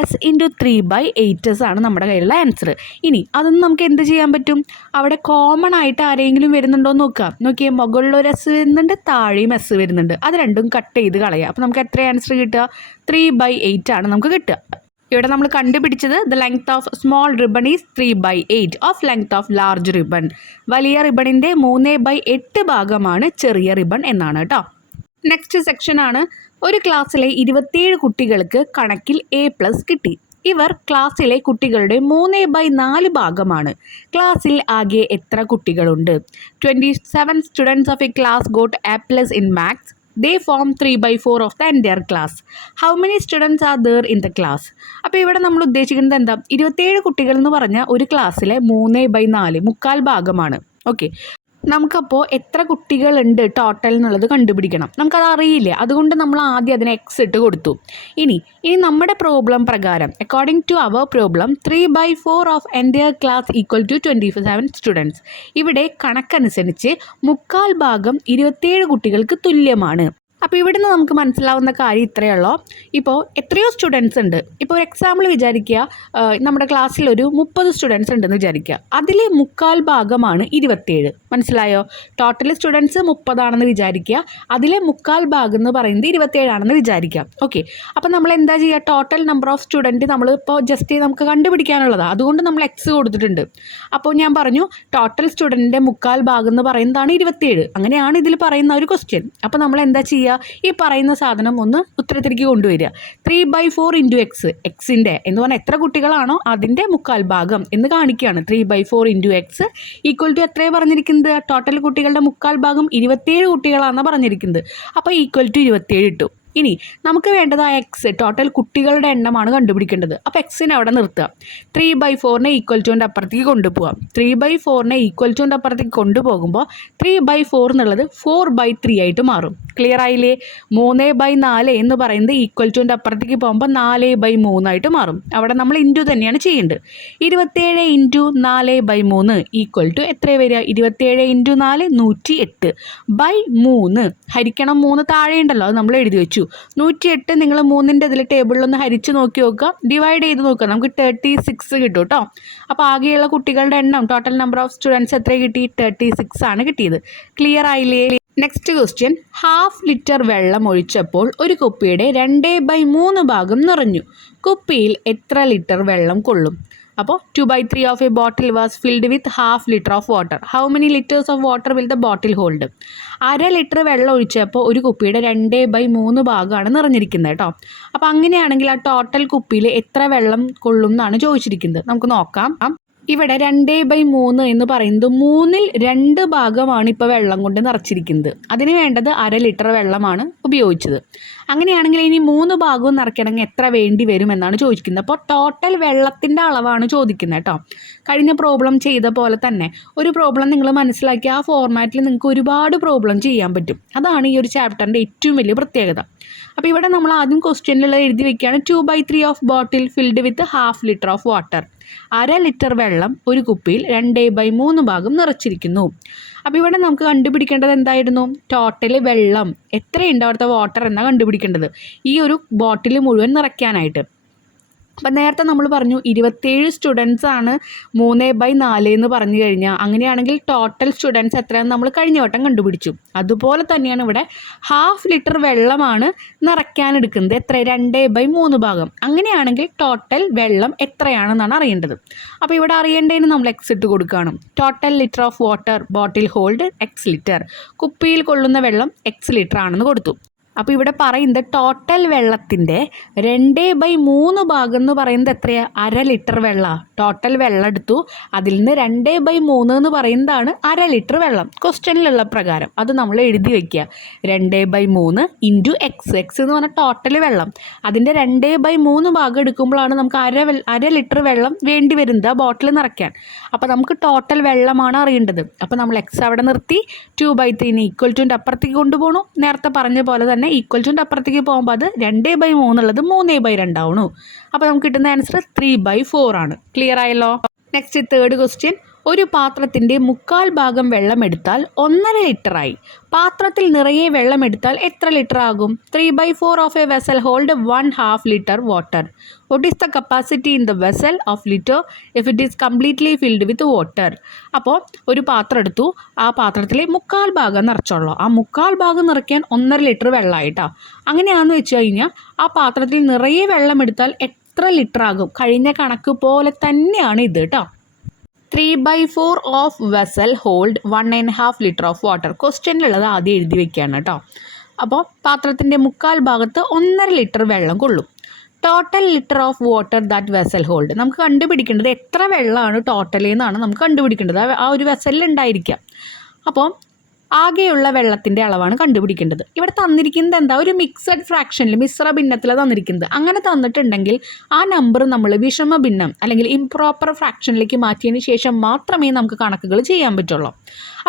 s ഇൻറ്റു 3/8s ആണ് നമ്മുടെ കയ്യിലുള്ള ആൻസർ. ഇനി അതൊന്നും നമുക്ക് എന്ത് ചെയ്യാൻ പറ്റും? അവിടെ കോമൺ ആയിട്ട് ആരെങ്കിലും വരുന്നുണ്ടോ എന്ന് നോക്കിയേ. മുകളിലൊരു എസ് വരുന്നുണ്ട്, താഴെയും എസ് വരുന്നുണ്ട്. അത് രണ്ടും കട്ട് ചെയ്ത് കളയുക. അപ്പോൾ നമുക്ക് എത്ര ആൻസർ കിട്ടുക? 3/8 ആണ് നമുക്ക് കിട്ടുക. ഇവിടെ നമ്മൾ കണ്ടുപിടിച്ചത് the length of small ribbon is 3/8 of length of large ribbon. വലിയ റിബണിൻ്റെ 3/8 ഭാഗമാണ് ചെറിയ റിബൺ എന്നാണ് കേട്ടോ. നെക്സ്റ്റ് സെക്ഷനാണ്. ഒരു ക്ലാസ്സിലെ 27 കുട്ടികൾക്ക് കണക്കിൽ A+ കിട്ടി. ഇവർ ക്ലാസ്സിലെ കുട്ടികളുടെ 3/4 ഭാഗമാണ്. ക്ലാസ്സിൽ ആകെ എത്ര കുട്ടികളുണ്ട്? 27 students of A class got A+ in maths. They form 3/4 of the entire class. How many students are there in the class? അപ്പോൾ ഇവിടെ നമ്മൾ ഉദ്ദേശിക്കുന്നത് എന്താ? 27 കുട്ടികൾ എന്ന് പറഞ്ഞാൽ ഒരു ക്ലാസ്സിലെ 3/4 മുക്കാൽ ഭാഗമാണ്. ഓക്കെ, നമുക്കപ്പോൾ എത്ര കുട്ടികളുണ്ട് ടോട്ടൽ എന്നുള്ളത് കണ്ടുപിടിക്കണം. നമുക്കത് അറിയില്ല. അതുകൊണ്ട് നമ്മൾ ആദ്യം അതിനെ എക്സ് ഇട്ട് കൊടുത്തു. ഇനി നമ്മുടെ പ്രോബ്ലം പ്രകാരം according to our problem 3/4 of entire class equal to 27 students. ഇവിടെ കണക്കനുസരിച്ച് മുക്കാൽ ഭാഗം 27 കുട്ടികൾക്ക് തുല്യമാണ്. അപ്പോൾ ഇവിടുന്ന് നമുക്ക് മനസ്സിലാവുന്ന കാര്യം ഇത്രയേ ഉള്ളൂ. ഇപ്പോൾ എത്രയോ സ്റ്റുഡൻസ് ഉണ്ട്. ഇപ്പോൾ ഒരു എക്സാമ്പിൾ വിചാരിക്കുക, നമ്മുടെ ക്ലാസ്സിൽ ഒരു 30 സ്റ്റുഡൻസ് ഉണ്ടെന്ന് വിചാരിക്കുക. അതിൽ മുക്കാൽ ഭാഗമാണ് 27. മനസ്സിലായോ? ടോട്ടൽ സ്റ്റുഡൻസ് 30 ആണെന്ന് വിചാരിക്കുക. അതിലെ മുക്കാൽ ഭാഗം എന്ന് പറയുന്നത് 27 ആണെന്ന് വിചാരിക്കാം. ഓക്കെ, അപ്പോൾ നമ്മൾ എന്താ ചെയ്യുക? ടോട്ടൽ നമ്പർ ഓഫ് സ്റ്റുഡൻറ്റ് നമ്മൾ ഇപ്പോൾ ജസ്റ്റ് നമുക്ക് കണ്ടുപിടിക്കാനുള്ളതാണ്. അതുകൊണ്ട് നമ്മൾ എക്സ് കൊടുത്തിട്ടുണ്ട്. അപ്പോൾ ഞാൻ പറഞ്ഞു ടോട്ടൽ സ്റ്റുഡൻറ്റിൻ്റെ മുക്കാൽ ഭാഗം എന്ന് പറയുന്നതാണ് 27. അങ്ങനെയാണ് ഇതിൽ പറയുന്ന ഒരു ക്വസ്റ്റ്യൻ. അപ്പോൾ നമ്മൾ എന്താ ചെയ്യുക? ഈ പറയുന്ന സാധനം ഒന്ന് ഉത്തരത്തിലേക്ക് കൊണ്ടുവരിക. 3/4 ഇൻറ്റു എക്സ്, എക്സിൻ്റെ എന്ന് പറഞ്ഞാൽ എത്ര കുട്ടികളാണോ അതിൻ്റെ മുക്കാൽ ഭാഗം എന്ന് കാണിക്കുകയാണ്. 3/4 ഇൻറ്റു എക്സ് ഈക്വൽ ടു എത്രയാണ് പറഞ്ഞിരിക്കുന്നത്? ടോട്ടൽ കുട്ടികളുടെ മുക്കാൽ ഭാഗം 27 കുട്ടികളാണെന്ന് പറഞ്ഞിരിക്കുന്നത്. അപ്പോൾ ഈക്വൽ ടു 27 ഇട്ടു. ഇനി നമുക്ക് വേണ്ടത് ആ എക്സ് ടോട്ടൽ കുട്ടികളുടെ എണ്ണമാണ് കണ്ടുപിടിക്കേണ്ടത്. അപ്പോൾ എക്സിനെ അവിടെ നിർത്തുക. 3/4 ഈക്വൽ ടുവിൻ്റെ അപ്പുറത്തേക്ക് കൊണ്ടുപോകാം. 3/4 ഈക്വൽ ടുവിൻ്റെ അപ്പുറത്തേക്ക് കൊണ്ടുപോകുമ്പോൾ 3/4 എന്നുള്ളത് 4/3 ആയിട്ട് മാറും. ക്ലിയർ ആയില്ലേ? 3/4 എന്ന് പറയുന്നത് ഈക്വൽ ടുവിൻ്റെ അപ്പുറത്തേക്ക് പോകുമ്പോൾ 4/3 ആയിട്ട് മാറും. അവിടെ നമ്മൾ ഇൻറ്റു തന്നെയാണ് ചെയ്യേണ്ടത്. 27 ഇൻറ്റു 4/3 ഈക്വൽ ടു എത്ര വരിക? 27 ഇൻറ്റു 4 108 /3. ഹരിക്കണം 3 താഴെ ഉണ്ടല്ലോ, അത് നമ്മൾ എഴുതി വെച്ചു. 108 നിങ്ങൾ 3ൻ്റെ ഇതിൽ ടേബിളിലൊന്ന് ഹരിച്ച് നോക്കി നോക്കുക, ഡിവൈഡ് ചെയ്ത് നോക്കുക. നമുക്ക് 36 കിട്ടും കേട്ടോ. അപ്പോൾ ആകെയുള്ള കുട്ടികളുടെ എണ്ണം ടോട്ടൽ നമ്പർ ഓഫ് സ്റ്റുഡൻസ് എത്ര കിട്ടി? 36 ആണ് കിട്ടിയത്. ക്ലിയർ ആയില്ലേ? Next question. 1/2 ലിറ്റർ വെള്ളം ഒഴിച്ചപ്പോൾ ഒരു കുപ്പിയുടെ 2/3 ഭാഗം നിറഞ്ഞു. കുപ്പിയിൽ എത്ര ലിറ്റർ വെള്ളം കൊള്ളും? അപ്പോൾ 2/3 of A bottle was filled with 1/2 litre of water. How many litres of water will the bottle hold? 1/2 litre വെള്ളം ഒഴിച്ചപ്പോൾ ഒരു കുപ്പിയുടെ 2/3 ഭാഗമാണ് നിറഞ്ഞിരിക്കുന്നത് കേട്ടോ. അപ്പോൾ അങ്ങനെയാണെങ്കിൽ ആ ടോട്ടൽ കുപ്പിയിൽ എത്ര വെള്ളം കൊള്ളും എന്നാണ് ചോദിച്ചിരിക്കുന്നത്. നമുക്ക് നോക്കാം. ഇവിടെ 2/3 എന്ന് പറയുന്നത് 3ൽ 2 ഭാഗമാണ് ഇപ്പോൾ വെള്ളം കൊണ്ട് നിറച്ചിരിക്കുന്നത്. അതിന് വേണ്ടത് 1/2 ലിറ്റർ വെള്ളമാണ് ഉപയോഗിച്ചത്. അങ്ങനെയാണെങ്കിൽ ഇനി 3 ഭാഗവും നിറയ്ക്കണമെങ്കിൽ എത്ര വേണ്ടി വരും എന്നാണ് ചോദിക്കുന്നത്. അപ്പോൾ ടോട്ടൽ വെള്ളത്തിൻ്റെ അളവാണ് ചോദിക്കുന്നത് കേട്ടോ. കഴിഞ്ഞ പ്രോബ്ലം ചെയ്ത പോലെ തന്നെ ഒരു പ്രോബ്ലം നിങ്ങൾ മനസ്സിലാക്കി ആ ഫോർമാറ്റിൽ നിങ്ങൾക്ക് ഒരുപാട് പ്രോബ്ലം ചെയ്യാൻ പറ്റും. അതാണ് ഈ ഒരു ചാപ്റ്ററിൻ്റെ ഏറ്റവും വലിയ പ്രത്യേകത. അപ്പോൾ ഇവിടെ നമ്മൾ ആദ്യം ക്വസ്റ്റ്യനിലുള്ള എഴുതി വെക്കുകയാണ് 2/3 of bottle filled with 1/2 litre of water. 1/2 litre വെള്ളം ഒരു കുപ്പിയിൽ 2/3 ഭാഗം നിറച്ചിരിക്കുന്നു. അപ്പോൾ ഇവിടെ നമുക്ക് കണ്ടുപിടിക്കേണ്ടത് എന്തായിരുന്നു? ടോട്ടൽ വെള്ളം എത്രയുണ്ട് അവിടുത്തെ വാട്ടർ എന്നാണ് കണ്ടുപിടിക്കേണ്ടത് ഈ ഒരു ബോട്ടിൽ മുഴുവൻ നിറയ്ക്കാനായിട്ട്. അപ്പം നേരത്തെ നമ്മൾ പറഞ്ഞു 27 സ്റ്റുഡൻസ് ആണ് 3/4 എന്ന് പറഞ്ഞു കഴിഞ്ഞാൽ, അങ്ങനെയാണെങ്കിൽ ടോട്ടൽ സ്റ്റുഡൻസ് എത്രയാണെന്ന് നമ്മൾ കഴിഞ്ഞ വട്ടം കണ്ടുപിടിച്ചു. അതുപോലെ തന്നെയാണ് ഇവിടെ 1/2 ലിറ്റർ വെള്ളമാണ് നിറയ്ക്കാൻ എടുക്കുന്നത്. എത്ര? 2/3 ഭാഗം. അങ്ങനെയാണെങ്കിൽ ടോട്ടൽ വെള്ളം എത്രയാണെന്നാണ് അറിയേണ്ടത്. അപ്പോൾ ഇവിടെ അറിയേണ്ടതിന് നമ്മൾ എക്സ് ഇട്ട് കൊടുക്കുകയാണ്. Total litre of water bottle hold X litre. കുപ്പിയിൽ കൊള്ളുന്ന വെള്ളം എക്സ് ലിറ്റർ ആണെന്ന് കൊടുത്തു. അപ്പോൾ ഇവിടെ പറയുന്നത് ടോട്ടൽ വെള്ളത്തിൻ്റെ 2/3 ഭാഗം എന്ന് പറയുന്നത് എത്രയാണ്? 1/2 ലിറ്റർ വെള്ളം. ടോട്ടൽ വെള്ളം എടുത്തു, അതിൽ നിന്ന് 2/3 എന്ന് പറയുന്നതാണ് 1/2 ലിറ്റർ വെള്ളം. ക്വസ്റ്റ്യനിലുള്ള പ്രകാരം അത് നമ്മൾ എഴുതി വയ്ക്കുക. 2/3 ഇൻറ്റു എക്സ്. എക്സ് എന്ന് പറഞ്ഞാൽ ടോട്ടൽ വെള്ളം. അതിൻ്റെ 2/3 ഭാഗം എടുക്കുമ്പോഴാണ് നമുക്ക് 1/2 ലിറ്റർ വെള്ളം വേണ്ടി വരുന്നത് ആ ബോട്ടിൽ നിറയ്ക്കാൻ. അപ്പോൾ നമുക്ക് ടോട്ടൽ വെള്ളമാണ് അറിയേണ്ടത്. അപ്പോൾ നമ്മൾ എക്സ് അവിടെ നിർത്തി 2/3 ഈക്വൽ ടുൻ്റെ അപ്പുറത്തേക്ക് കൊണ്ടുപോകണം. നേരത്തെ പറഞ്ഞ പോലെ തന്നെ ഈക്വൽ ടുൻ്റെ അപ്പുറത്തേക്ക് പോകുമ്പോൾ അത് 2/3 ഉള്ളത് 3/2 ആവണു. അപ്പോൾ നമുക്ക് കിട്ടുന്ന ആൻസർ 3/4 ആണ്. ക്ലിയർ ആയല്ലോ? Next third question. ഒരു പാത്രത്തിൻ്റെ 1/4 ഭാഗം വെള്ളം എടുത്താൽ 1.5 ലിറ്ററായി. പാത്രത്തിൽ നിറയെ വെള്ളം എടുത്താൽ എത്ര ലിറ്റർ ആകും? 3/4 of A vessel hold 1/2 litre water. What is the capacity in the vessel of litre if it is completely filled with water? അപ്പോൾ ഒരു പാത്രം എടുത്തു, ആ പാത്രത്തിൽ 1/4 ഭാഗം നിറച്ചോളൂ. ആ 1/4 ഭാഗം നിറയ്ക്കാൻ 1.5 ലിറ്റർ വെള്ളമായിട്ടാ. അങ്ങനെയാണെന്ന് വെച്ച് കഴിഞ്ഞാൽ ആ പാത്രത്തിൽ നിറയെ വെള്ളം എടുത്താൽ എത്ര ലിറ്റർ ആകും? കഴിഞ്ഞ കണക്ക് പോലെ തന്നെയാണ് ഇത് കേട്ടോ. 3/4 of vessel hold 1.5 litre of water. ക്വസ്റ്റ്യനിലുള്ളത് ആദ്യം എഴുതി വയ്ക്കുകയാണ് കേട്ടോ. അപ്പോൾ പാത്രത്തിൻ്റെ 1/4 ഭാഗത്ത് 1.5 ലിറ്റർ വെള്ളം കൊള്ളും. Total litre of water that vessel hold. നമുക്ക് കണ്ടുപിടിക്കേണ്ടത് എത്ര വെള്ളമാണ് ടോട്ടൽ എന്നാണ് നമുക്ക് കണ്ടുപിടിക്കേണ്ടത്. ആ ഒരു വെസലിൽ ഉണ്ടായിരിക്കാം. അപ്പോൾ ആകെയുള്ള വെള്ളത്തിൻ്റെ അളവാണ് കണ്ടുപിടിക്കേണ്ടത്. ഇവിടെ തന്നിരിക്കുന്നത് എന്താ? ഒരു മിക്സഡ് ഫ്രാക്ഷനിൽ, മിശ്ര ഭിന്നത്തിലാണ് തന്നിരിക്കുന്നത്. അങ്ങനെ തന്നിട്ടുണ്ടെങ്കിൽ ആ നമ്പർ നമ്മൾ വിഷമ ഭിന്നം അല്ലെങ്കിൽ ഇംപ്രോപ്പർ ഫ്രാക്ഷനിലേക്ക് മാറ്റിയതിന് ശേഷം മാത്രമേ നമുക്ക് കണക്കുകൾ ചെയ്യാൻ പറ്റുള്ളൂ.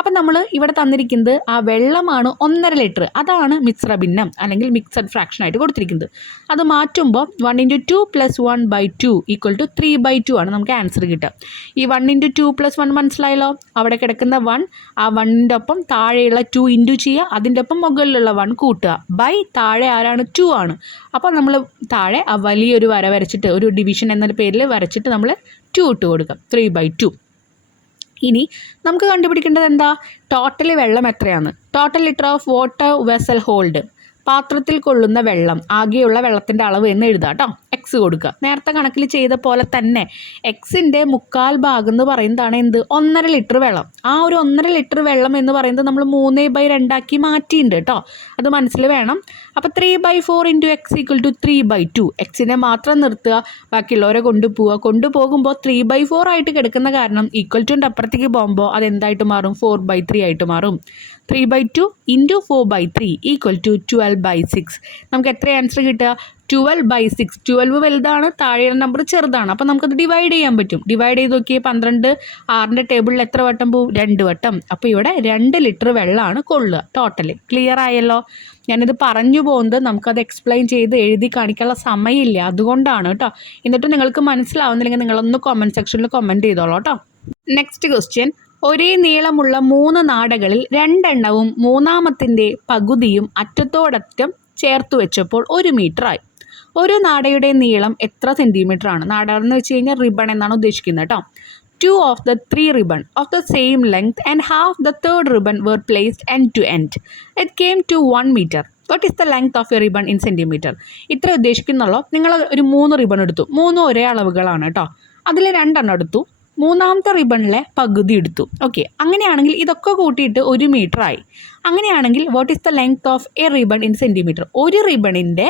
അപ്പം നമ്മൾ ഇവിടെ തന്നിരിക്കുന്നത് ആ വെള്ളമാണ് 1.5 ലിറ്റർ. അതാണ് മിശ്ര ഭിന്നം അല്ലെങ്കിൽ മിക്സഡ് ഫ്രാക്ഷൻ ആയിട്ട് കൊടുത്തിരിക്കുന്നത്. അത് മാറ്റുമ്പോൾ 1 × 2 + 1/2 = 3/2 ആണ് നമുക്ക് ആൻസർ കിട്ടുക. ഈ 1 × 2 + 1 മനസ്സിലായല്ലോ? അവിടെ കിടക്കുന്ന 1, ആ 1ൻ്റെ ഒപ്പം താഴെയുള്ള 2 ഇൻറ്റു ചെയ്യുക, അതിൻ്റെ ഒപ്പം മുകളിലുള്ള 1 കൂട്ടുക, ബൈ താഴെ ആരാണ്? 2 ആണ്. അപ്പോൾ നമ്മൾ താഴെ ആ വലിയൊരു വര വരച്ചിട്ട്, ഒരു ഡിവിഷൻ എന്ന പേരിൽ വരച്ചിട്ട് നമ്മൾ 2 ഇട്ട് കൊടുക്കാം. 3/2. ഇനി നമുക്ക് കണ്ടുപിടിക്കേണ്ടത് എന്താ? ടോട്ടൽ വെള്ളം എത്രയാണ്? Total litre of water vessel hold. പാത്രത്തിൽ കൊള്ളുന്ന വെള്ളം, ആകെയുള്ള വെള്ളത്തിൻ്റെ അളവ് എന്ന് എഴുതാം കേട്ടോ. എക്സ് കൊടുക്കുക. നേരത്തെ കണക്കിൽ ചെയ്ത പോലെ തന്നെ എക്സിൻ്റെ 1/4 ഭാഗം എന്ന് പറയുന്നതാണ് എന്ത്? 1.5 ലിറ്റർ വെള്ളം. ആ ഒരു 1.5 ലിറ്റർ വെള്ളം എന്ന് പറയുന്നത് നമ്മൾ 3/2 ആക്കി മാറ്റിയിട്ടുണ്ട് കേട്ടോ. അത് മനസ്സിൽ വേണം. അപ്പോൾ 3/4 × x = 3/2. എക്സിനെ മാത്രം നിർത്തുക, ബാക്കിയുള്ളവരെ കൊണ്ടുപോകുമ്പോൾ 3/4 ആയിട്ട് കിടക്കുന്ന കാരണം ഈക്വൽ ടുൻ്റെ അപ്പുറത്തേക്ക് പോകുമ്പോൾ അതെന്തായിട്ട് മാറും? 4/3 ആയിട്ട് മാറും. 3/2 × 4/3 = 12/6. നമുക്ക് എത്ര ആൻസർ കിട്ടുക? 12/6. 12 വലുതാണ്, താഴെയുള്ള നമ്പർ ചെറുതാണ്. അപ്പോൾ നമുക്കത് ഡിവൈഡ് ചെയ്യാൻ പറ്റും. ഡിവൈഡ് ചെയ്ത് നോക്കിയാൽ 12 6ൻ്റെ ടേബിളിൽ എത്ര വട്ടം പോവും? 2 വട്ടം. അപ്പോൾ ഇവിടെ 2 ലിറ്റർ വെള്ളമാണ് കൊള്ളുക ടോട്ടൽ. ക്ലിയർ ആയല്ലോ? ഞാനിത് പറഞ്ഞു പോകുന്നത് നമുക്കത് എക്സ്പ്ലെയിൻ ചെയ്ത് എഴുതി കാണിക്കാനുള്ള സമയമില്ല, അതുകൊണ്ടാണ് കേട്ടോ. എന്നിട്ട് നിങ്ങൾക്ക് മനസ്സിലാവുന്നില്ലെങ്കിൽ നിങ്ങളൊന്ന് കമൻറ്റ് സെക്ഷനിൽ കമൻറ്റ് ചെയ്തോളൂ കേട്ടോ. Next question. ഒരേ നീളമുള്ള 3 നാടകളിൽ 2 എണ്ണവും മൂന്നാമത്തിൻ്റെ പകുതിയും അറ്റത്തോടറ്റം ചേർത്ത് വെച്ചപ്പോൾ 1 മീറ്ററായി. ഒരു നാടയുടെ നീളം എത്ര സെൻറ്റിമീറ്റർ ആണ്? നാട എന്ന് വെച്ച് കഴിഞ്ഞാൽ റിബൺ എന്നാണ് ഉദ്ദേശിക്കുന്നത് കേട്ടോ. 2 of the 3 ribbon of the same length and half the third ribbon were placed end to end. It came to 1 meter. What is the length of a ribbon in centimeter? ഇത്ര ഉദ്ദേശിക്കുന്നുള്ളൂ. നിങ്ങൾ ഒരു 3 ribbon എടുത്തു. 3 ഒരേ അളവുകളാണ് കേട്ടോ. അതിൽ 2 എണ്ണം എടുത്തു, മൂന്നാമത്തെ റിബണിലെ പകുതി എടുത്തു. ഓക്കെ, അങ്ങനെയാണെങ്കിൽ ഇതൊക്കെ കൂട്ടിയിട്ട് 1 മീറ്റർ ആയി. അങ്ങനെയാണെങ്കിൽ what is the length of A ribbon in centimetre? ഒരു റിബണിൻ്റെ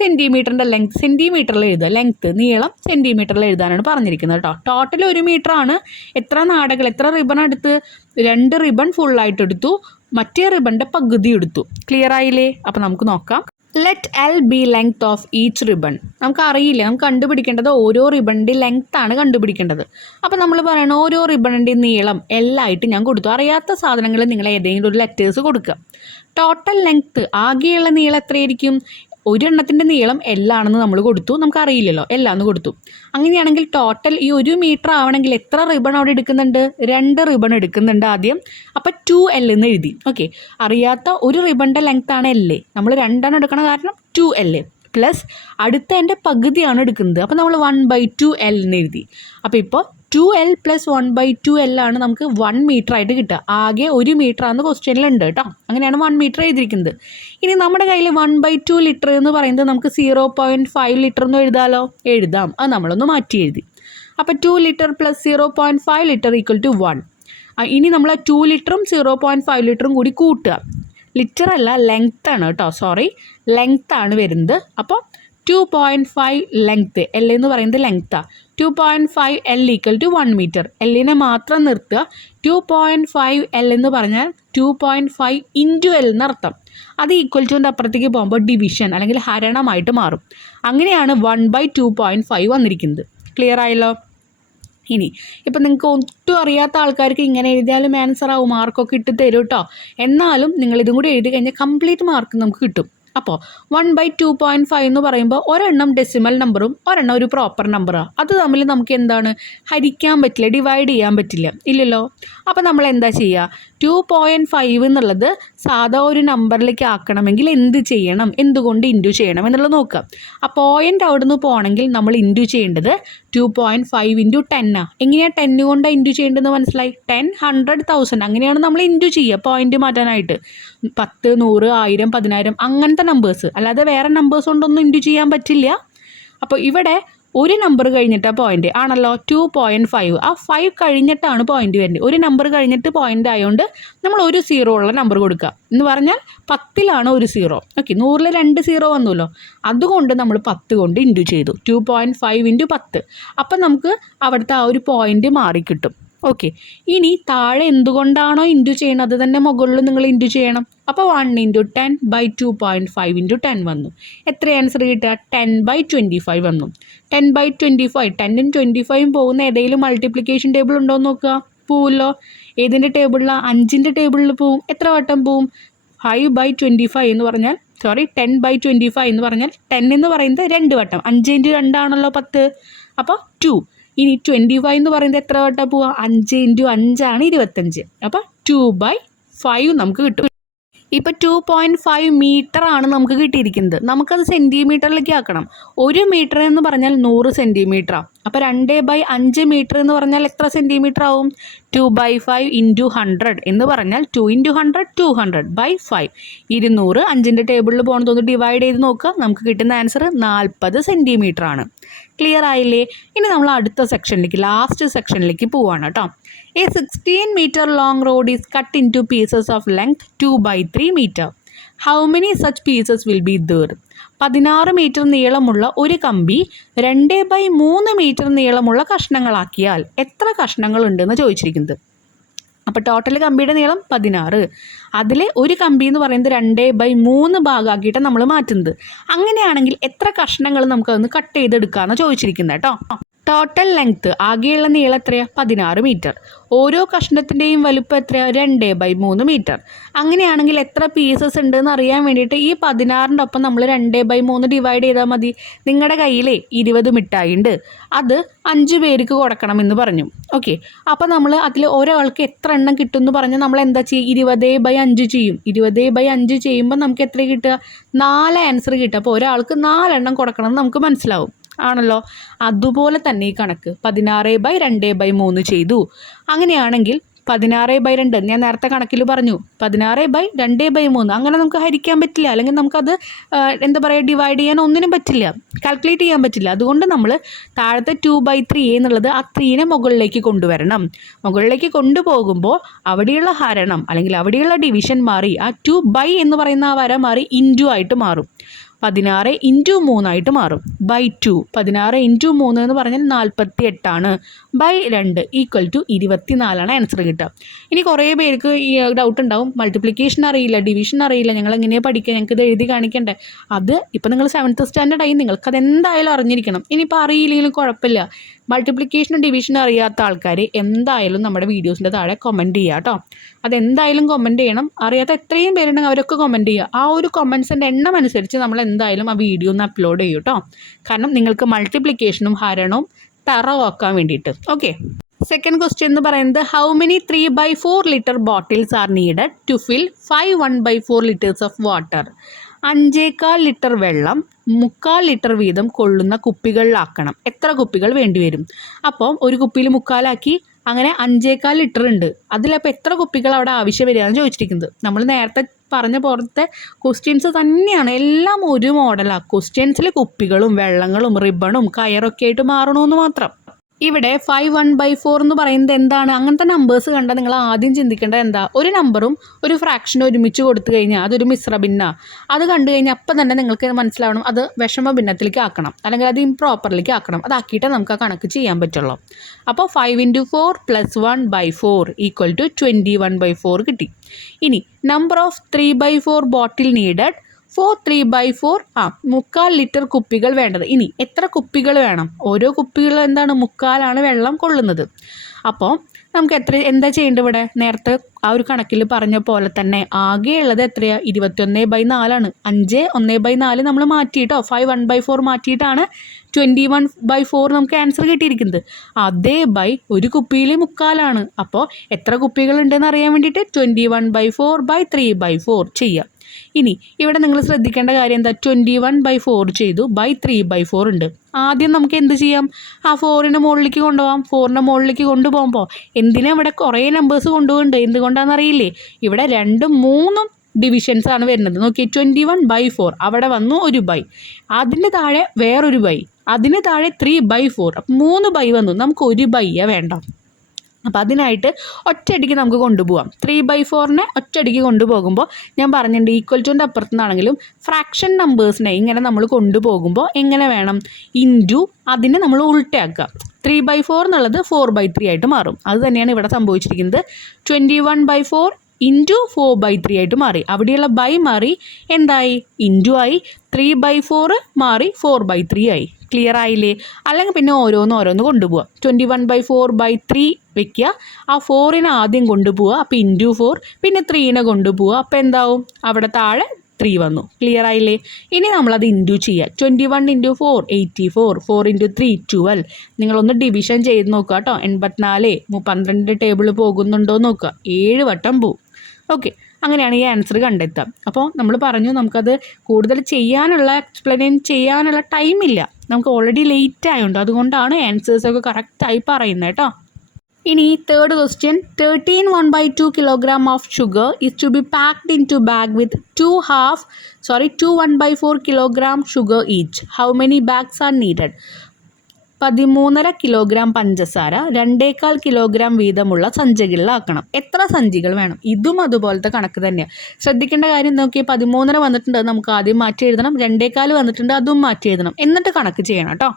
സെൻറ്റിമീറ്ററിൻ്റെ ലെങ്ത് സെൻറ്റിമീറ്ററിൽ എഴുതുക. ലെങ്ത്ത്, നീളം സെൻറ്റിമീറ്ററിൽ എഴുതാനാണ് പറഞ്ഞിരിക്കുന്നത് കേട്ടോ. ടോട്ടൽ 1 മീറ്റർ ആണ്. എത്ര നാടകൾ, എത്ര റിബൺ എടുത്ത്? 2 റിബൺ ഫുള്ളായിട്ട് എടുത്തു, മറ്റേ റിബണിൻ്റെ പകുതി എടുത്തു. ക്ലിയർ ആയില്ലേ? അപ്പോൾ നമുക്ക് നോക്കാം. Let L B length of each ribbon. നമുക്ക് അറിയില്ല, നമുക്ക് കണ്ടുപിടിക്കേണ്ടത് ഓരോ റിബണിൻ്റെ ലെങ്ത് ആണ് കണ്ടുപിടിക്കേണ്ടത്. അപ്പോൾ നമ്മൾ പറയണം ഓരോ റിബണിൻ്റെ നീളം എല്ലായിട്ട് ഞാൻ കൊടുത്തു. അറിയാത്ത സാധനങ്ങൾ നിങ്ങൾ ഏതെങ്കിലും ഒരു ലെറ്റേഴ്സ് കൊടുക്കുക. ടോട്ടൽ ലെങ്ത്ത്, ആകെയുള്ള നീളം എത്രയായിരിക്കും? ഒരെണ്ണത്തിൻ്റെ നീളം എല്ലാണെന്ന് നമ്മൾ കൊടുത്തു, നമുക്കറിയില്ലല്ലോ, എല്ലാന്ന് കൊടുത്തു. അങ്ങനെയാണെങ്കിൽ ടോട്ടൽ ഈ 1 മീറ്റർ ആവണമെങ്കിൽ എത്ര റിബൺ അവിടെ എടുക്കുന്നുണ്ട്? 2 റിബൺ എടുക്കുന്നുണ്ട് ആദ്യം. അപ്പോൾ 2L എന്ന് എഴുതി. ഓക്കെ, അറിയാത്ത ഒരു റിബണിൻ്റെ ലെങ്ത് ആണ് L. നമ്മൾ 2 എടുക്കണ കാരണം 2L. പ്ലസ് അടുത്തതിൻ്റെ പകുതിയാണ് എടുക്കുന്നത്. അപ്പോൾ നമ്മൾ 1/2L എന്ന് എഴുതി. അപ്പോൾ ഇപ്പോൾ 2L + 1/2L ആണ് നമുക്ക് 1 മീറ്റർ ആയിട്ട് കിട്ടുക. ആകെ 1 മീറ്ററാണെന്ന് ക്വസ്റ്റ്യനിലുണ്ട് കേട്ടോ. അങ്ങനെയാണ് 1 മീറ്റർ എഴുതിയിരിക്കുന്നത്. ഇനി നമ്മുടെ കയ്യിൽ 1/2 ലിറ്റർ എന്ന് പറയുന്നത് നമുക്ക് 0.5 ലിറ്റർ എന്ന് എഴുതാമല്ലോ. എഴുതാം. അത് നമ്മളൊന്ന് മാറ്റി എഴുതി. അപ്പോൾ 2 ലിറ്റർ + 0.5 ലിറ്റർ = 1. ഇനി നമ്മൾ 2 ലിറ്ററും 0.5 ലിറ്ററും കൂടി കൂട്ടുക. ലിറ്റർ അല്ല, ലെങ്ത് ആണ് കേട്ടോ. സോറി, ലെങ്ത് ആണ് വരുന്നത്. അപ്പോൾ 2.5 ലെങ്ത്ത്, എൽ എന്ന് പറയുന്നത് ലെങ്ത്താണ്. 2.5L = 1 metre. എല്ലിനെ മാത്രം നിർത്തുക. 2.5L എന്ന് പറഞ്ഞാൽ 2.5 × L എന്നർത്ഥം. അത് ഈക്വൽ അപ്പുറത്തേക്ക് പോകുമ്പോൾ ഡിവിഷൻ അല്ലെങ്കിൽ ഹരണമായിട്ട് മാറും. അങ്ങനെയാണ് 1/2.5 വന്നിരിക്കുന്നത്. ക്ലിയർ ആയല്ലോ? ഇനി ഇപ്പം നിങ്ങൾക്ക് ഒട്ടും അറിയാത്ത ആൾക്കാർക്ക് ഇങ്ങനെ എഴുതിയാലും ആൻസർ ആവും, മാർക്കൊക്കെ ഇട്ട് തരും കേട്ടോ. എന്നാലും നിങ്ങളിതും കൂടി എഴുതി കഴിഞ്ഞാൽ കംപ്ലീറ്റ് മാർക്ക് നമുക്ക് കിട്ടും. അപ്പോൾ 1/2.5 എന്ന് പറയുമ്പോൾ ഒരെണ്ണം ഡെസിമൽ നമ്പറും ഒരെണ്ണം ഒരു പ്രോപ്പർ നമ്പറാണ്. അത് തമ്മിൽ നമുക്ക് എന്താണ് ഹരിക്കാൻ പറ്റില്ല, ഡിവൈഡ് ചെയ്യാൻ പറ്റില്ല, ഇല്ലല്ലോ. അപ്പോൾ നമ്മൾ എന്താ ചെയ്യുക? 2.5 എന്നുള്ളത് സാധാ ഒരു നമ്പറിലേക്ക് ആക്കണമെങ്കിൽ എന്ത് ചെയ്യണം, എന്തുകൊണ്ട് ഇൻറ്റു ചെയ്യണം എന്നുള്ളത് നോക്കുക. ആ പോയിൻ്റ് അവിടെ നിന്ന് പോകണമെങ്കിൽ നമ്മൾ ഇൻറ്റു ചെയ്യേണ്ടത് 2.5 × 10 ആണ്. എങ്ങനെയാണ് 10 കൊണ്ട് ഇൻറ്റു ചെയ്യേണ്ടതെന്ന് മനസ്സിലായി? 10, 100, 1000 അങ്ങനെയാണ് നമ്മൾ ഇൻറ്റു ചെയ്യുക പോയിൻ്റ് മാറ്റാനായിട്ട്. 10, 100, 1000, 10000 അങ്ങനത്തെ നമ്പേഴ്സ്, അല്ലാതെ വേറെ നമ്പേഴ്സ് കൊണ്ടൊന്നും ഇൻറ്റു ചെയ്യാൻ പറ്റില്ല. അപ്പോൾ ഇവിടെ ഒരു നമ്പർ കഴിഞ്ഞിട്ടാണ് പോയിൻ്റ് ആണല്ലോ. 2.5, ആ 5 കഴിഞ്ഞിട്ടാണ് പോയിൻ്റ് വരുന്നത്. ഒരു നമ്പർ കഴിഞ്ഞിട്ട് പോയിൻ്റ് ആയതുകൊണ്ട് നമ്മൾ ഒരു 0 ഉള്ള നമ്പർ കൊടുക്കുക. എന്ന് പറഞ്ഞാൽ 10ലാണ് ഒരു 0. ഓക്കെ, 100ൽ 2 0 വന്നല്ലോ. അതുകൊണ്ട് നമ്മൾ 10 കൊണ്ട് ഇൻറ്റു ചെയ്തു. 2.5 × 10. അപ്പം നമുക്ക് അവിടുത്തെ ആ ഒരു പോയിൻ്റ് മാറിക്കിട്ടും. ഓക്കെ, ഇനി താഴെ എന്തുകൊണ്ടാണോ ഇൻറ്റു ചെയ്യുന്നത് അത് തന്നെ മുകളിൽ നിങ്ങൾ ഇൻറ്റു ചെയ്യണം. അപ്പോൾ 1 × 10/2.5 × 10 വന്നു. എത്ര ആൻസർ കിട്ടുക? 10/25 വന്നു. 10/25, 10ഉം 25ഉം പോകുന്ന ഏതെങ്കിലും മൾട്ടിപ്ലിക്കേഷൻ ടേബിൾ ഉണ്ടോ എന്ന് നോക്കുക. പോവുമല്ലോ. ഏതിൻ്റെ ടേബിളിലാണ്? 5ൻ്റെ ടേബിളിൽ പോവും. എത്ര വട്ടം പോവും? 5/25 എന്ന് പറഞ്ഞാൽ 10/25 എന്ന് പറഞ്ഞാൽ 10 എന്ന് പറയുന്നത് 2 വട്ടം. 5 × 2 ആണല്ലോ 10. അപ്പോൾ 2. ഇനി 25 എന്ന് പറയുന്നത് എത്ര വട്ടം പോവുക? 5 × 5 ആണ് 25. അപ്പോൾ 2/5 നമുക്ക് കിട്ടും. ഇപ്പോൾ 2.5 മീറ്റർ ആണ് നമുക്ക് കിട്ടിയിരിക്കുന്നത്. നമുക്കത് സെൻറ്റിമീറ്ററിലേക്ക് ആക്കണം. 1 മീറ്റർ എന്ന് പറഞ്ഞാൽ 100 സെൻറ്റിമീറ്ററാണ്. അപ്പോൾ 2/5 മീറ്റർ എന്ന് പറഞ്ഞാൽ എത്ര സെൻറ്റിമീറ്റർ ആവും? 2/5 × 100 എന്ന് പറഞ്ഞാൽ 2 × 100 200/5. 200 5ൻ്റെ ടേബിളിൽ പോകുന്നതൊന്ന് ഡിവൈഡ് ചെയ്ത് നോക്കുക. നമുക്ക് കിട്ടുന്ന ആൻസർ 40 സെൻറ്റിമീറ്റർ ആണ്. ക്ലിയർ ആയില്ലേ? ഇനി നമ്മൾ അടുത്ത സെക്ഷനിലേക്ക്, ലാസ്റ്റ് സെക്ഷനിലേക്ക് പോവാണ് കേട്ടോ. A 16 meter long road is cut into pieces of length 2/3 meter. How many such pieces will be there? 16 metre നീളമുള്ള ഒരു കമ്പി 2/3 മീറ്റർ നീളമുള്ള കഷ്ണങ്ങളാക്കിയാൽ എത്ര കഷ്ണങ്ങൾ ഉണ്ടെന്ന് ചോദിച്ചിരിക്കുന്നത്. അപ്പോൾ ടോട്ടൽ കമ്പിയുടെ നീളം 16. അതിൽ ഒരു കമ്പി എന്ന് പറയുന്നത് 2/3 ഭാഗമാക്കിയിട്ട് നമ്മൾ മാറ്റുന്നത്. അങ്ങനെയാണെങ്കിൽ എത്ര കഷ്ണങ്ങൾ നമുക്കതൊന്ന് കട്ട് ചെയ്തെടുക്കാമെന്ന് ചോദിച്ചിരിക്കുന്നത് കേട്ടോ. ടോട്ടൽ ലെങ്ത്ത്, ആകെയുള്ള നീളം എത്രയാണ്? 16 മീറ്റർ. ഓരോ കഷ്ണത്തിൻ്റെയും വലുപ്പം എത്രയാണ്? 2/3 മീറ്റർ. അങ്ങനെയാണെങ്കിൽ എത്ര പീസസ് ഉണ്ടെന്ന് അറിയാൻ വേണ്ടിയിട്ട് ഈ 16ൻ്റെ ഒപ്പം നമ്മൾ 2/3 ഡിവൈഡ് ചെയ്താൽ മതി. നിങ്ങളുടെ കയ്യിലേ 20 മിഠായി ഉണ്ട്, അത് 5 പേർക്ക് കൊടുക്കണമെന്ന് പറഞ്ഞു. ഓക്കെ, അപ്പോൾ നമ്മൾ അതിൽ ഒരാൾക്ക് എത്ര എണ്ണം കിട്ടും എന്ന് പറഞ്ഞാൽ നമ്മൾ എന്താ ചെയ്യുക? 20/5 ചെയ്യും. 20/5 ചെയ്യുമ്പോൾ നമുക്ക് എത്ര കിട്ടുക? 4 ആൻസർ കിട്ടുക. അപ്പോൾ ഒരാൾക്ക് 4 എണ്ണം കൊടുക്കണം എന്ന് നമുക്ക് മനസ്സിലാവും. ആണല്ലോ. അതുപോലെ തന്നെ ഈ കണക്ക് 16/2/3 ചെയ്തു. അങ്ങനെയാണെങ്കിൽ 16/2 ഞാൻ നേരത്തെ കണക്കിൽ പറഞ്ഞു, 16/2/3 അങ്ങനെ നമുക്ക് ഹരിക്കാൻ പറ്റില്ല. അല്ലെങ്കിൽ നമുക്കത് എന്താ പറയുക, ഡിവൈഡ് ചെയ്യാൻ ഒന്നിനും പറ്റില്ല, കാൽക്കുലേറ്റ് ചെയ്യാൻ പറ്റില്ല. അതുകൊണ്ട് നമ്മൾ താഴത്തെ 2/3 എന്നുള്ളത് ആ 3നെ മുകളിലേക്ക് കൊണ്ടുവരണം. മുകളിലേക്ക് കൊണ്ടുപോകുമ്പോൾ അവിടെയുള്ള ഹരണം അല്ലെങ്കിൽ അവിടെയുള്ള ഡിവിഷൻ മാറി ആ 2 എന്ന് പറയുന്ന ആ വര മാറി ഇൻറ്റു ആയിട്ട് മാറും. 16 × 3 ആയിട്ട് മാറും. /2. 16 × 3 എന്ന് പറഞ്ഞാൽ 48 ആണ്. /2 = 24 ആൻസർ കിട്ടുക. ഇനി കുറേ പേർക്ക് ഈ ഡൗട്ട് ഉണ്ടാവും, മൾട്ടിപ്ലിക്കേഷൻ അറിയില്ല, ഡിവിഷൻ അറിയില്ല, ഞങ്ങൾ എങ്ങനെയാണ് പഠിക്കുക, ഞങ്ങൾക്ക് ഇത് എഴുതി കാണിക്കണ്ടേ? അത് ഇപ്പോൾ നിങ്ങൾ 7th സ്റ്റാൻഡേർഡ് ആയി, നിങ്ങൾക്കത് എന്തായാലും അറിഞ്ഞിരിക്കണം. ഇനിയിപ്പോൾ അറിയില്ലെങ്കിലും കുഴപ്പമില്ല. മൾട്ടിപ്ലിക്കേഷനും ഡിവിഷനും അറിയാത്ത ആൾക്കാർ എന്തായാലും നമ്മുടെ വീഡിയോസിൻ്റെ താഴെ കമൻറ്റ് ചെയ്യുക കേട്ടോ. അതെന്തായാലും കമൻറ്റ് ചെയ്യണം. അറിയാത്ത എത്രയും പേരുണ്ടെങ്കിൽ അവരൊക്കെ കമൻറ്റ് ചെയ്യുക. ആ ഒരു കമൻസിൻ്റെ എണ്ണം അനുസരിച്ച് നമ്മൾ എന്തായാലും ആ വീഡിയോ ഒന്ന് അപ്ലോഡ് ചെയ്യും കേട്ടോ. കാരണം നിങ്ങൾക്ക് മൾട്ടിപ്ലിക്കേഷനും ഹരണവും തറവാക്കാൻ വേണ്ടിയിട്ട്. ഓക്കെ, സെക്കൻഡ് ക്വസ്റ്റ്യൻ എന്ന് പറയുന്നത് how many 3/4 litre bottles are needed to fill 5 1/4 litres of water. 5.25 litre വെള്ളം 3/4 ലിറ്റർ വീതം കൊള്ളുന്ന കുപ്പികളിലാക്കണം. എത്ര കുപ്പികൾ വേണ്ടിവരും? അപ്പോൾ ഒരു കുപ്പിയിൽ 3/4 അങ്ങനെ 5.25 ലിറ്റർ ഉണ്ട്. അതിലപ്പോൾ എത്ര കുപ്പികൾ അവിടെ ആവശ്യം വരികയെന്ന് ചോദിച്ചിരിക്കുന്നത്. നമ്മൾ നേരത്തെ പറഞ്ഞ പോലത്തെ ക്വസ്റ്റ്യൻസ് തന്നെയാണ്, എല്ലാം ഒരു മോഡലാണ്. ക്വസ്റ്റ്യൻസിൽ കുപ്പികളും വെള്ളങ്ങളും റിബണും കയറൊക്കെ ആയിട്ട് മാറണമെന്ന് മാത്രം. ഇവിടെ 5 1/4 എന്ന് പറയുന്നത് എന്താണ്? അങ്ങനത്തെ നമ്പേഴ്സ് കണ്ടാൽ നിങ്ങൾ ആദ്യം ചിന്തിക്കേണ്ടത് എന്താ? ഒരു നമ്പറും ഒരു ഫ്രാക്ഷനും ഒരുമിച്ച് കൊടുത്തു കഴിഞ്ഞാൽ അതൊരു മിശ്ര ഭിന്ന. അത് കണ്ടു കഴിഞ്ഞാൽ അപ്പം തന്നെ നിങ്ങൾക്ക് മനസ്സിലാവണം അത് വിഷമ ഭിന്നത്തിലേക്ക് ആക്കണം, അല്ലെങ്കിൽ അത് ഇംപ്രോപ്പറിലേക്ക് ആക്കണം. അതാക്കിയിട്ടേ നമുക്ക് ആ കണക്ക് ചെയ്യാൻ പറ്റുള്ളൂ. അപ്പോൾ 5 × 4 + 1/4 = 21/4 കിട്ടി. ഇനി number of 3/4 bottle needed for 3/4 3/4 litre കുപ്പികൾ വേണ്ടത്. ഇനി എത്ര കുപ്പികൾ വേണം? ഓരോ കുപ്പികൾ എന്താണ് 3/4 വെള്ളം കൊള്ളുന്നത്. അപ്പോൾ നമുക്ക് എന്താ ചെയ്യേണ്ടത്? ഇവിടെ നേരത്തെ ആ ഒരു കണക്കിൽ പറഞ്ഞ പോലെ തന്നെ ആകെയുള്ളത് എത്രയാണ്? 21/4. 5 1/4 നമ്മൾ മാറ്റിയിട്ടോ 5 1/4 മാറ്റിയിട്ടാണ് 21/4 നമുക്ക് ആൻസർ കിട്ടിയിരിക്കുന്നത്. അതേ ബൈ ഒരു കുപ്പിയിൽ 3/4. അപ്പോൾ എത്ര കുപ്പികൾ ഉണ്ടെന്ന് അറിയാൻ വേണ്ടിയിട്ട് 21/4 / 3/4 ചെയ്യാം. ഇനി ഇവിടെ നിങ്ങൾ ശ്രദ്ധിക്കേണ്ട കാര്യം എന്താ? 21/4 ചെയ്തു ബൈ 3/4 ഉണ്ട്. ആദ്യം നമുക്ക് എന്ത് ചെയ്യാം? ആ 4ന് മുകളിലേക്ക് കൊണ്ടുപോകാം. 4ന് മുകളിലേക്ക് കൊണ്ടുപോകുമ്പോൾ എന്തിനാ ഇവിടെ കുറേ നമ്പേഴ്സ് കൊണ്ടുപോകുന്നുണ്ട്? എന്തുകൊണ്ടാണെന്നറിയില്ലേ? ഇവിടെ 2ഉം 3ഉം ഡിവിഷൻസ് ആണ് വരുന്നത്. നോക്കി, 21/4 അവിടെ വന്നു ഒരു ബൈ, അതിൻ്റെ താഴെ വേറൊരു ബൈ, അതിന് താഴെ 3/4, അപ്പം 3 ബൈ വന്നു. നമുക്ക് ഒരു ബൈയെ വേണ്ട. അപ്പോൾ അതിനായിട്ട് ഒറ്റയടിക്ക് നമുക്ക് കൊണ്ടുപോകാം. 3/4നെ ഒറ്റയടിക്ക് കൊണ്ടുപോകുമ്പോൾ ഞാൻ പറഞ്ഞിട്ടുണ്ട് ഈക്വൽ ടുൻ്റെ അപ്പുറത്തു നിന്നാണെങ്കിലും ഫ്രാക്ഷൻ നമ്പേഴ്സിനെ ഇങ്ങനെ നമ്മൾ കൊണ്ടുപോകുമ്പോൾ എങ്ങനെ വേണം? ഇൻറ്റു അതിനെ നമ്മൾ ഉൾട്ടയാക്കുക. 3/4 എന്നുള്ളത് 4/3 ആയിട്ട് മാറും. അത് തന്നെയാണ് ഇവിടെ സംഭവിച്ചിരിക്കുന്നത്. 21/4 ഇൻറ്റു 4/3 ആയിട്ട് മാറി. അവിടെയുള്ള ബൈ മാറി എന്തായി? ഇൻറ്റു ആയി. 3/4 മാറി 4/3 ആയി. ക്ലിയർ ആയില്ലേ? അല്ലെങ്കിൽ പിന്നെ ഓരോന്ന് കൊണ്ടുപോവുക. 21/4/3 വെക്കുക. ആ 4നെ ആദ്യം കൊണ്ടുപോവുക. അപ്പോൾ ഇൻറ്റു 4, പിന്നെ 3നെ കൊണ്ടുപോവുക. അപ്പോൾ എന്താവും? അവിടെ താഴെ 3 വന്നു. ക്ലിയർ ആയില്ലേ? ഇനി നമ്മളത് ഇൻറ്റു ചെയ്യുക. 21 × 4 84, 4 × 3 12. നിങ്ങളൊന്ന് ഡിവിഷൻ ചെയ്ത് നോക്കുക കേട്ടോ. 84 12 ടേബിൾ പോകുന്നുണ്ടോ എന്ന് നോക്കുക. 7 വട്ടം പോവും. ഓക്കെ, അങ്ങനെയാണ് ഈ ആൻസർ കണ്ടെത്തുക. അപ്പോൾ നമ്മൾ പറഞ്ഞു നമുക്കത് കൂടുതൽ എക്സ്പ്ലെയിൻ ചെയ്യാനുള്ള ടൈമില്ല. നമുക്ക് ഓൾറെഡി ലേറ്റ് ആയതുകൊണ്ട് അതുകൊണ്ടാണ് ആൻസേഴ്സൊക്കെ കറക്റ്റായി പറയുന്നത് കേട്ടോ. ഇനി third question. 13 1/2 kilogram of sugar is to be packed into bag with 2 1/4 kilogram sugar each. How many bags are needed? 13.5 kilogram പഞ്ചസാര 2.25 കിലോഗ്രാം വീതമുള്ള സഞ്ചികളിലാക്കണം. എത്ര സഞ്ചികൾ വേണം? ഇതും അതുപോലത്തെ കണക്ക് തന്നെയാണ്. ശ്രദ്ധിക്കേണ്ട കാര്യം നോക്കി, 13.5 വന്നിട്ടുണ്ട്, നമുക്ക് ആദ്യം മാറ്റി എഴുതണം. 2.25 വന്നിട്ടുണ്ട്, അതും മാറ്റി എഴുതണം. എന്നിട്ട് കണക്ക് ചെയ്യണം കേട്ടോ.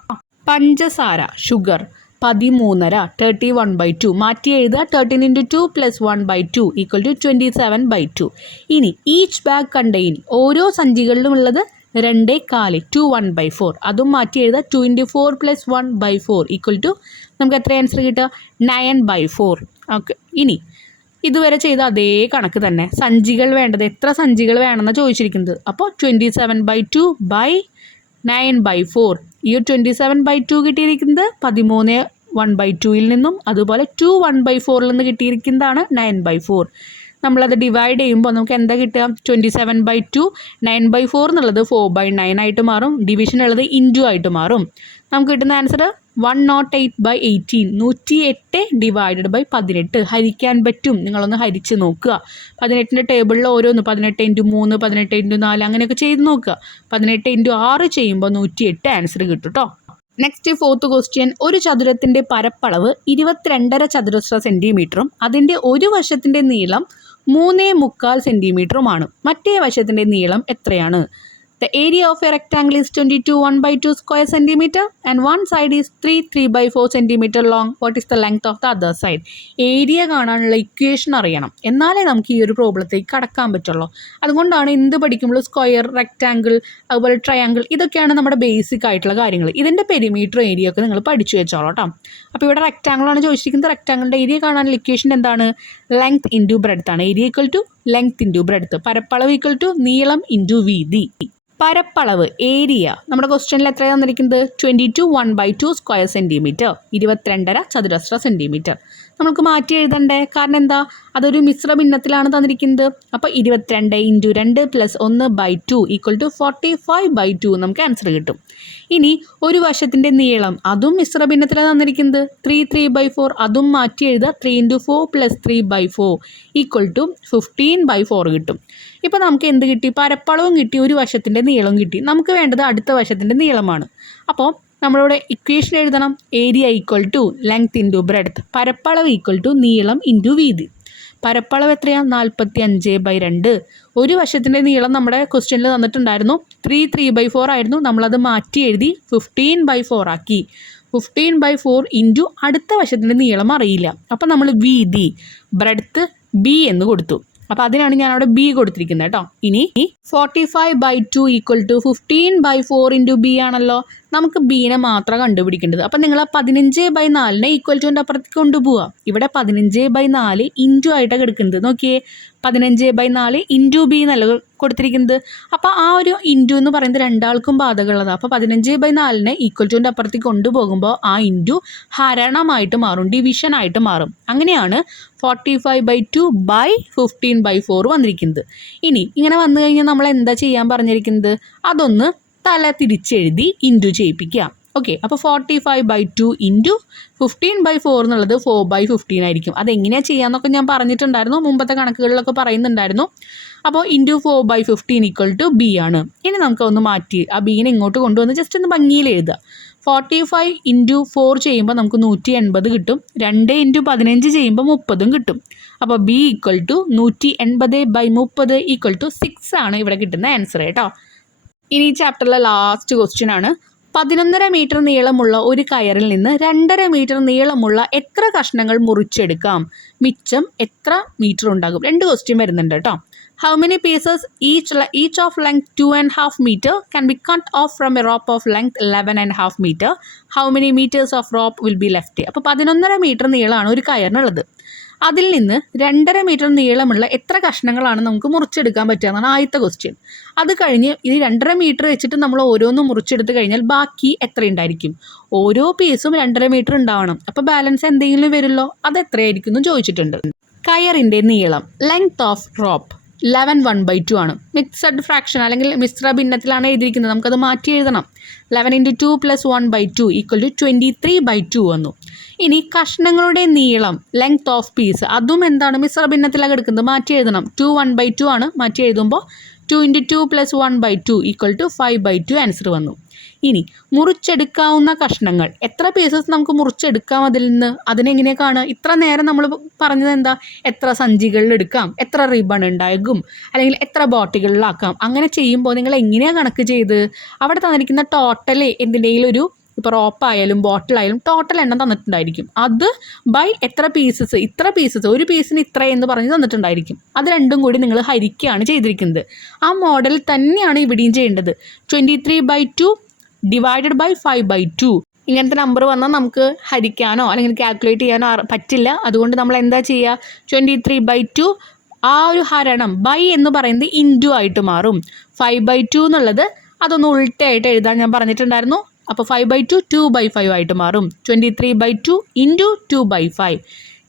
പഞ്ചസാര ഷുഗർ 13.5 31/2 മാറ്റി എഴുതുക. 13 × 2 + 1/2 = 27/2. ഇനി ഈച്ച് ബാഗ് കണ്ടെയ്ൻ ഓരോ സഞ്ചികളിലും ഉള്ളത് 2.25 2 1/4 അതും മാറ്റി എഴുതുക. 2 × 4 + 1/4 നമുക്ക് എത്ര ആൻസർ കിട്ടുക? 9/4. ഓക്കെ, ഇനി ഇതുവരെ ചെയ്ത അതേ കണക്ക് തന്നെ. സഞ്ചികൾ വേണ്ടത് എത്ര സഞ്ചികൾ വേണമെന്നാണ് ചോദിച്ചിരിക്കുന്നത്. അപ്പോൾ 27/2 / 9/4. ഈ 27/2 കിട്ടിയിരിക്കുന്നത് 13 1/2 നിന്നും അതുപോലെ 2 1/4 നിന്ന് കിട്ടിയിരിക്കുന്നതാണ് 9/4. നമ്മളത് ഡിവൈഡ് ചെയ്യുമ്പോൾ നമുക്ക് എന്താ കിട്ടുക? 27/2 9/4 എന്നുള്ളത് 4/9 ആയിട്ട് മാറും. ഡിവിഷൻ ഉള്ളത് ഇൻറ്റു ആയിട്ട് മാറും. നമുക്ക് കിട്ടുന്ന ആൻസർ 108/18 108 ഡിവൈഡഡ് ബൈ 18 ഹരിക്കാൻ പറ്റും. നിങ്ങളൊന്ന് ഹരിച്ച് നോക്കുക. 18ൻ്റെ ടേബിളിൽ ഓരോന്ന് 18 × 3 18 × 4 അങ്ങനെയൊക്കെ ചെയ്ത് നോക്കുക. 18 × 6 ചെയ്യുമ്പോൾ 108 ആൻസർ കിട്ടും കേട്ടോ. Next fourth question. ഒരു ചതുരത്തിൻ്റെ പരപ്പളവ് 22.5 ചതുരശ്ര സെൻറ്റിമീറ്ററും അതിൻ്റെ ഒരു വശത്തിൻ്റെ നീളം 3.25 സെൻറ്റിമീറ്ററുമാണ്. മറ്റേ വശത്തിൻ്റെ നീളം എത്രയാണ്? The area of a rectangle is 22 1/2 square centimeter and one side is 3/4 centimeter long. What is the length of the other side? Area കാണാനുള്ള ഇക്വേഷൻ അറിയണം, എന്നാലേ നമുക്ക് ഈ ഒരു പ്രോബ്ലത്തേക്ക് കടക്കാൻ പറ്റുള്ളൂ. അതുകൊണ്ടാണ് എന്ത് പഠിക്കുമ്പോൾ സ്ക്വയർ, റെക്റ്റാങ്കിൾ, അതുപോലെ ട്രയാങ്കിൾ ഇതൊക്കെയാണ് നമ്മുടെ ബേസിക് ആയിട്ടുള്ള കാര്യങ്ങൾ. ഇതിൻ്റെ പെരിമീറ്റർ ഏരിയ ഒക്കെ നിങ്ങൾ പഠിച്ചു വെച്ചോളൂ കേട്ടോ. അപ്പോൾ ഇവിടെ റെക്റ്റാങ്കിളാണ് ചോദിച്ചിരിക്കുന്നത്. റെക്റ്റാങ്കിളിൻ്റെ ഏരിയ കാണാനുള്ള ഇക്വേഷൻ എന്താണ്? ലെങ്ത് ഇൻറ്റു ബ്രെഡ്ത്ത് ആണ്. Area equal to length into breadth. പരപ്പളവ് ഈക്വൽ ടു നീളം ഇൻറ്റു വീതി. പരപ്പളവ് ഏരിയ നമ്മുടെ ക്വസ്റ്റ്യനിൽ എത്രയാണ് തന്നിരിക്കുന്നത്? 22 1/2 സ്ക്വയർ സെൻറ്റിമീറ്റർ 22.5 ചതുരശ്ര സെൻറ്റിമീറ്റർ. നമുക്ക് മാറ്റി എഴുതണ്ടേ? കാരണം എന്താ, അതൊരു മിശ്ര ഭിന്നത്തിലാണ് തന്നിരിക്കുന്നത്. അപ്പോൾ 22 × 2 + 1/2 = 45/2 നമുക്ക് ആൻസർ കിട്ടും. ഇനി ഒരു വശത്തിൻ്റെ നീളം, അതും മിശ്ര ഭിന്നത്തിലാണ് തന്നിരിക്കുന്നത്. 3/4 അതും മാറ്റി എഴുതുക. 3 × 4 + 3/4 = 15/4 കിട്ടും. ഇപ്പോൾ നമുക്ക് എന്ത് കിട്ടി? പരപ്പളവും കിട്ടി, ഒരു വശത്തിൻ്റെ നീളവും കിട്ടി. നമുക്ക് വേണ്ടത് അടുത്ത വശത്തിൻ്റെ നീളമാണ്. അപ്പോൾ നമ്മളിവിടെ ഇക്വേഷൻ എഴുതണം. Area = length × breadth. പരപ്പളവ് = നീളം × വീതി. പരപ്പളവ് എത്രയാണ്? 45/2. ഒരു വശത്തിൻ്റെ നീളം നമ്മുടെ ക്വസ്റ്റ്യനിൽ തന്നിട്ടുണ്ടായിരുന്നു. 3/4 ആയിരുന്നു. നമ്മളത് മാറ്റി എഴുതി 15/4 ആക്കി. 15/4 × അടുത്ത വശത്തിൻ്റെ നീളം അറിയില്ല. അപ്പോൾ നമ്മൾ വീതി, ബ്രെഡ്ത്ത് B എന്ന് കൊടുത്തു. അപ്പോൾ അതിനാണ് ഞാൻ അവിടെ B കൊടുത്തിരിക്കുന്നത് കേട്ടോ. ഇനി 45/2 = 15/4 × B ആണല്ലോ. നമുക്ക് ബീനെ മാത്രം കണ്ടുപിടിക്കേണ്ടത്. അപ്പം നിങ്ങൾ 15/4 ഈക്വൽ അപ്പുറത്തേക്ക് കൊണ്ടുപോവുക. ഇവിടെ 15/4 ഇൻറ്റു ആയിട്ടാണ് എടുക്കുന്നത്. നോക്കിയേ, 15/4 × B എന്നല്ല കൊടുത്തിരിക്കുന്നത്. അപ്പോൾ ആ ഒരു ഇൻറ്റു എന്ന് പറയുന്നത് രണ്ടാൾക്കും ബാധകമുള്ളതാണ്. അപ്പോൾ 15/4 ഈക്വൽ അപ്പുറത്തേക്ക് കൊണ്ടുപോകുമ്പോൾ ആ ഇൻറ്റു ഹരണമായിട്ട് മാറും, ഡിവിഷനായിട്ട് മാറും. അങ്ങനെയാണ് 45/2 / 15/4 വന്നിരിക്കുന്നത്. ഇനി ഇങ്ങനെ വന്നു കഴിഞ്ഞാൽ നമ്മൾ എന്താ ചെയ്യാൻ പറഞ്ഞിരിക്കുന്നത്? അതൊന്ന് തല തിരിച്ചെഴുതി ഇൻറ്റു ചെയ്യിപ്പിക്കുക. ഓക്കെ, അപ്പോൾ 45/2 × 15/4 എന്നുള്ളത് 4/15 ആയിരിക്കും. അതെങ്ങനെയാണ് ചെയ്യാമെന്നൊക്കെ ഞാൻ പറഞ്ഞിട്ടുണ്ടായിരുന്നു, മുമ്പത്തെ കണക്കുകളിലൊക്കെ പറയുന്നുണ്ടായിരുന്നു. അപ്പോൾ × 4/15 = B ആണ്. ഇനി നമുക്കൊന്ന് മാറ്റി ആ ബീനെ ഇങ്ങോട്ട് കൊണ്ടുവന്ന് ജസ്റ്റ് ഒന്ന് ഭംഗിയിൽ എഴുതുക. 45 × 4 ചെയ്യുമ്പോൾ നമുക്ക് 180 കിട്ടും. 2 × 15 ചെയ്യുമ്പോൾ 30 കിട്ടും. അപ്പോൾ B = 180/30 = 6 ആണ് ഇവിടെ കിട്ടുന്ന ആൻസർ കേട്ടോ. ഇനി ഈ ചാപ്റ്ററിലെ ലാസ്റ്റ് ക്വസ്റ്റ്യൻ ആണ്. 11.5 മീറ്റർ നീളമുള്ള ഒരു കയറിൽ നിന്ന് 2.5 മീറ്റർ നീളമുള്ള എത്ര കഷ്ണങ്ങൾ മുറിച്ചെടുക്കാം? മിച്ചം എത്ര മീറ്റർ ഉണ്ടാകും? 2 ക്വസ്റ്റ്യൻ വരുന്നുണ്ട് കേട്ടോ. How many pieces each of length 2.5 meter can be cut off from a rope of length 11.5 meter? How many meters of rope will be left? അപ്പോൾ 11.5 മീറ്റർ നീളമാണ് ഒരു കയറിനുള്ളത്. അതിൽ നിന്ന് 2.5 മീറ്റർ നീളമുള്ള എത്ര കഷ്ണങ്ങളാണ് നമുക്ക് മുറിച്ചെടുക്കാൻ പറ്റുക എന്നാണ് ആദ്യത്തെ ക്വസ്റ്റ്യൻ. അത് കഴിഞ്ഞ് ഈ 2.5 മീറ്റർ വെച്ചിട്ട് നമ്മൾ ഓരോന്നും മുറിച്ചെടുത്ത് കഴിഞ്ഞാൽ ബാക്കി എത്ര ഉണ്ടായിരിക്കും? ഓരോ പീസും 2.5 മീറ്റർ ഉണ്ടാവണം. അപ്പോൾ ബാലൻസ് എന്തെങ്കിലും വരുമല്ലോ, അത് എത്രയായിരിക്കും എന്ന് ചോദിച്ചിട്ടുണ്ട്. കയറിൻ്റെ നീളം, ലെങ്ത് ഓഫ് റോപ്പ് 11/1/2 ആണ്. മിക്സഡ് ഫ്രാക്ഷൻ അല്ലെങ്കിൽ മിശ്ര ഭിന്നത്തിലാണ് എഴുതിയിരിക്കുന്നത്. നമുക്കത് മാറ്റി എഴുതണം. 11 × 2 + 1/2 = 23/2 വന്നു. ഇനി കഷ്ണങ്ങളുടെ നീളം, ലെങ്ത് ഓഫ് പീസ്, അതും എന്താണ് മിശ്ര ഭിന്നത്തിലാണ് എടുക്കുന്നത്, മാറ്റി എഴുതണം. 2 1/2 ആണ്. മാറ്റി എഴുതുമ്പോൾ 2 × 2 + 1/2 = 5/2 ആൻസർ വന്നു. ഇനി മുറിച്ചെടുക്കാവുന്ന കഷ്ണങ്ങൾ, എത്ര പീസസ് നമുക്ക് മുറിച്ചെടുക്കാം അതിൽ നിന്ന്, അതിനെങ്ങനെ കാണുക? ഇത്ര നേരം നമ്മൾ പറഞ്ഞത് എന്താ, എത്ര സഞ്ചികളിൽ എടുക്കാം, എത്ര റിബൺ ഉണ്ടാകും, അല്ലെങ്കിൽ എത്ര ബോട്ടിലുകളിലാക്കാം. അങ്ങനെ ചെയ്യുമ്പോൾ നിങ്ങൾ എങ്ങനെയാണ് കണക്ക് ചെയ്ത് അവിടെ തന്നിരിക്കുന്ന ടോട്ടൽ എന്തിൻ്റെങ്കിലും ഒരു, ഇപ്പോൾ റോപ്പായാലും ബോട്ടിലായാലും ടോട്ടൽ എണ്ണം തന്നിട്ടുണ്ടായിരിക്കും. അത് ബൈ എത്ര പീസസ്, ഇത്ര പീസസ്, ഒരു പീസിന് ഇത്ര എന്ന് പറഞ്ഞ് തന്നിട്ടുണ്ടായിരിക്കും. അത് രണ്ടും കൂടി നിങ്ങൾ ഹരിക്കുകയാണ് ചെയ്തിരിക്കുന്നത്. ആ മോഡൽ തന്നെയാണ് ഇവിടെയും ചെയ്യേണ്ടത്. 23/2 ഡിവൈഡഡ് ബൈ 5/2. ഇങ്ങനത്തെ നമ്പർ വന്നാൽ നമുക്ക് ഹരിക്കാനോ അല്ലെങ്കിൽ കാൽക്കുലേറ്റ് ചെയ്യാനോ പറ്റില്ല. അതുകൊണ്ട് നമ്മൾ എന്താ ചെയ്യുക? 23/2 ആ ഒരു ഹരണം ബൈ എന്ന് പറയുന്നത് ഇൻറ്റു ആയിട്ട് മാറും. 5/2 എന്നുള്ളത് അതൊന്ന് ഉൾട്ടയായിട്ട് എഴുതാൻ ഞാൻ പറഞ്ഞിട്ടുണ്ടായിരുന്നു. അപ്പോൾ 5/2 2/5 ആയിട്ട് മാറും. 23/2 × 2/5.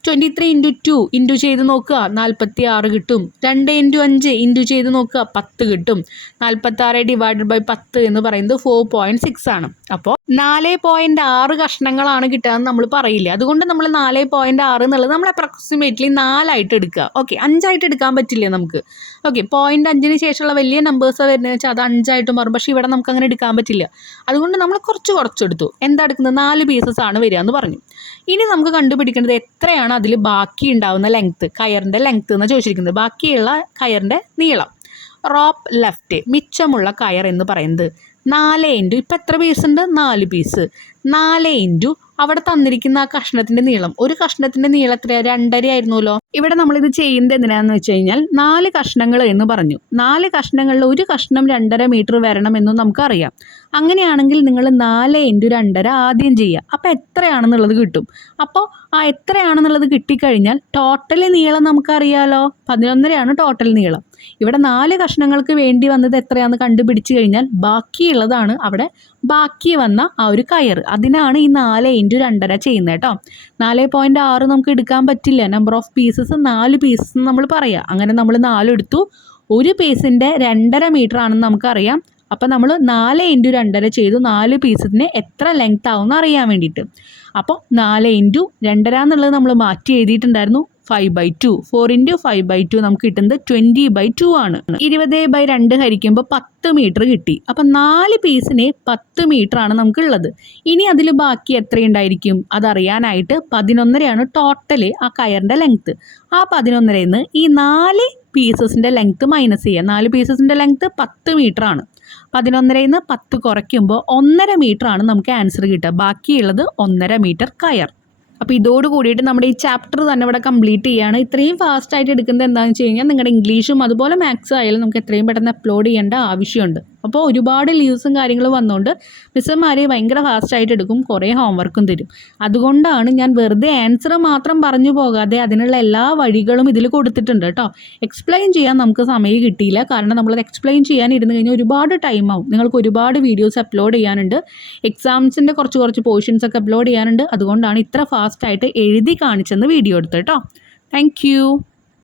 23 × 2 ഇൻറ്റു ചെയ്ത് നോക്കുക, 46 കിട്ടും. 2 × 5 ഇൻറ്റു ചെയ്ത് നോക്കുക, 10 കിട്ടും. 46 ഡിവൈഡഡ് ബൈ 10 എന്ന് പറയുന്നത് 4.6 ആണ്. അപ്പോൾ 4.6 കഷ്ണങ്ങളാണ് കിട്ടുക എന്ന് നമ്മൾ പറയില്ല. അതുകൊണ്ട് നമ്മൾ 4.6 എന്നുള്ളത് നമ്മൾ അപ്രോക്സിമേറ്റ്ലി 4 ആയിട്ട് എടുക്കുക. ഓക്കെ, 5 ആയിട്ട് എടുക്കാൻ പറ്റില്ല നമുക്ക്. ഓക്കെ, 0.5 ശേഷമുള്ള വലിയ നമ്പേഴ്സ് വരുന്നതെന്ന് വെച്ചാൽ അത് 5 ആയിട്ട് മാറും. പക്ഷേ ഇവിടെ നമുക്ക് അങ്ങനെ എടുക്കാൻ പറ്റില്ല. അതുകൊണ്ട് നമ്മൾ കുറച്ചെടുത്തു. എന്താ എടുക്കുന്നത്? 4 പീസസ് ആണ് വരിക എന്ന് പറഞ്ഞു. ഇനി നമുക്ക് കണ്ടുപിടിക്കേണ്ടത് എത്രയാണ് അതിൽ ബാക്കി ഉണ്ടാവുന്ന ലെങ്ത്ത്, കയറിൻ്റെ ലെങ്ത്ത് എന്ന് ചോദിച്ചിരിക്കുന്നത്. ബാക്കിയുള്ള കയറിൻ്റെ നീളം. റോപ്പ് ലെഫ്റ്റ്, മിച്ചമുള്ള കയർ എന്ന് പറയുന്നത് 4 × ഇപ്പം എത്ര പീസ് ഉണ്ട്? 4 പീസ്. 4 × അവിടെ തന്നിരിക്കുന്ന ആ കഷ്ണത്തിൻ്റെ നീളം, ഒരു കഷ്ണത്തിൻ്റെ നീളം എത്രയാണ്? 2.5 ആയിരുന്നല്ലോ. ഇവിടെ നമ്മളിത് ചെയ്യുന്നത് എന്തിനാണെന്ന് വെച്ച് കഴിഞ്ഞാൽ 4 കഷ്ണങ്ങൾ എന്ന് പറഞ്ഞു. 4 കഷ്ണങ്ങളിൽ ഒരു കഷ്ണം 2.5 മീറ്റർ വരണമെന്നും നമുക്കറിയാം. അങ്ങനെയാണെങ്കിൽ നിങ്ങൾ 4 ഇൻറ്റു 2.5 ആദ്യം ചെയ്യുക. അപ്പോൾ എത്രയാണെന്നുള്ളത് കിട്ടും. അപ്പോൾ ആ എത്രയാണെന്നുള്ളത് കിട്ടിക്കഴിഞ്ഞാൽ ടോട്ടൽ നീളം നമുക്കറിയാലോ, 11.5 ടോട്ടൽ നീളം. ഇവിടെ 4 കഷ്ണങ്ങൾക്ക് വേണ്ടി വന്നത് എത്രയാണെന്ന് കണ്ടുപിടിച്ച് കഴിഞ്ഞാൽ ബാക്കിയുള്ളതാണ് അവിടെ ബാക്കി വന്ന ആ ഒരു കയർ. അതിനാണ് ഈ 4 ഇൻറ്റു 2.5 ചെയ്യുന്നത് കേട്ടോ. 4.6 നമുക്ക് എടുക്കാൻ പറ്റില്ല. നമ്പർ ഓഫ് പീസസ് 4 പീസസ് നമ്മൾ പറയാം. അങ്ങനെ നമ്മൾ 4 എടുത്തു. ഒരു പീസിൻ്റെ 2.5 മീറ്റർ ആണെന്ന് നമുക്കറിയാം. അപ്പോൾ നമ്മൾ 4 ഇൻറ്റു 2.5 ചെയ്തു. 4 പീസിന് എത്ര ലെങ്ത് ആവുമെന്ന് അറിയാൻ വേണ്ടിയിട്ട്. അപ്പോൾ 4 ഇൻറ്റു 2.5 എന്നുള്ളത് നമ്മൾ മാറ്റി എഴുതിയിട്ടുണ്ടായിരുന്നു 5/2. 4 ഇൻറ്റു 5/2 നമുക്ക് കിട്ടുന്നത് 20/2 ആണ്. 20/2 ഹരിക്കുമ്പോൾ 10 മീറ്റർ കിട്ടി. അപ്പം 4 പീസിന് 10 മീറ്റർ ആണ് നമുക്കുള്ളത്. ഇനി അതിൽ ബാക്കി എത്രയുണ്ടായിരിക്കും അതറിയാനായിട്ട് 11.5 ടോട്ടൽ ആ കയറിൻ്റെ ലെങ്ത്ത്. ആ 11.5 നിന്ന് ഈ 4 പീസസിൻ്റെ ലെങ്ത്ത് മൈനസ് ചെയ്യുക. 4 പീസസിൻ്റെ ലെങ്ത്ത് 10 മീറ്റർ ആണ്. 11.5 നിന്ന് 10 കുറയ്ക്കുമ്പോൾ 1.5 മീറ്റർ ആണ് നമുക്ക് ആൻസർ കിട്ടുക. ബാക്കിയുള്ളത് 1.5 മീറ്റർ കയർ. അപ്പോൾ ഇതോട് കൂടിയിട്ട് നമ്മുടെ ഈ ചാപ്റ്റർ തന്നെ ഇവിടെ കംപ്ലീറ്റ് ചെയ്യുകയാണ്. ഇത്രയും ഫാസ്റ്റായിട്ട് എടുക്കുന്നത് എന്താണെന്ന് വെച്ച് കഴിഞ്ഞാൽ നിങ്ങളുടെ ഇംഗ്ലീഷും അതുപോലെ മാത്സും ആയാലും നമുക്ക് എത്രയും പെട്ടെന്ന് അപ്ലോഡ് ചെയ്യേണ്ട ആവശ്യമുണ്ട്. അപ്പോൾ ഒരുപാട് ലീവ്സും കാര്യങ്ങളും വന്നുകൊണ്ട് മിസ്സന്മാർ ഭയങ്കര ഫാസ്റ്റായിട്ട് എടുക്കും, കുറേ ഹോംവർക്കും തരും. അതുകൊണ്ടാണ് ഞാൻ വെറുതെ ആൻസർ മാത്രം പറഞ്ഞു പോകാതെ അതിനുള്ള എല്ലാ വഴികളും ഇതിൽ കൊടുത്തിട്ടുണ്ട് കേട്ടോ. എക്സ്പ്ലെയിൻ ചെയ്യാൻ നമുക്ക് സമയം കിട്ടിയില്ല, കാരണം നമ്മളത് എക്സ്പ്ലെയിൻ ചെയ്യാൻ ഇരുന്ന് കഴിഞ്ഞാൽ ഒരുപാട് ടൈം ആവും. നിങ്ങൾക്ക് ഒരുപാട് വീഡിയോസ് അപ്ലോഡ് ചെയ്യാനുണ്ട്, എക്സാംസിൻ്റെ കുറച്ച് പോർഷൻസ് ഒക്കെ അപ്ലോഡ് ചെയ്യാനുണ്ട്. അതുകൊണ്ടാണ് ഇത്ര ഫാസ്റ്റായിട്ട് എഴുതി കാണിച്ചെന്ന് വീഡിയോ എടുത്തത് കേട്ടോ. Thank you.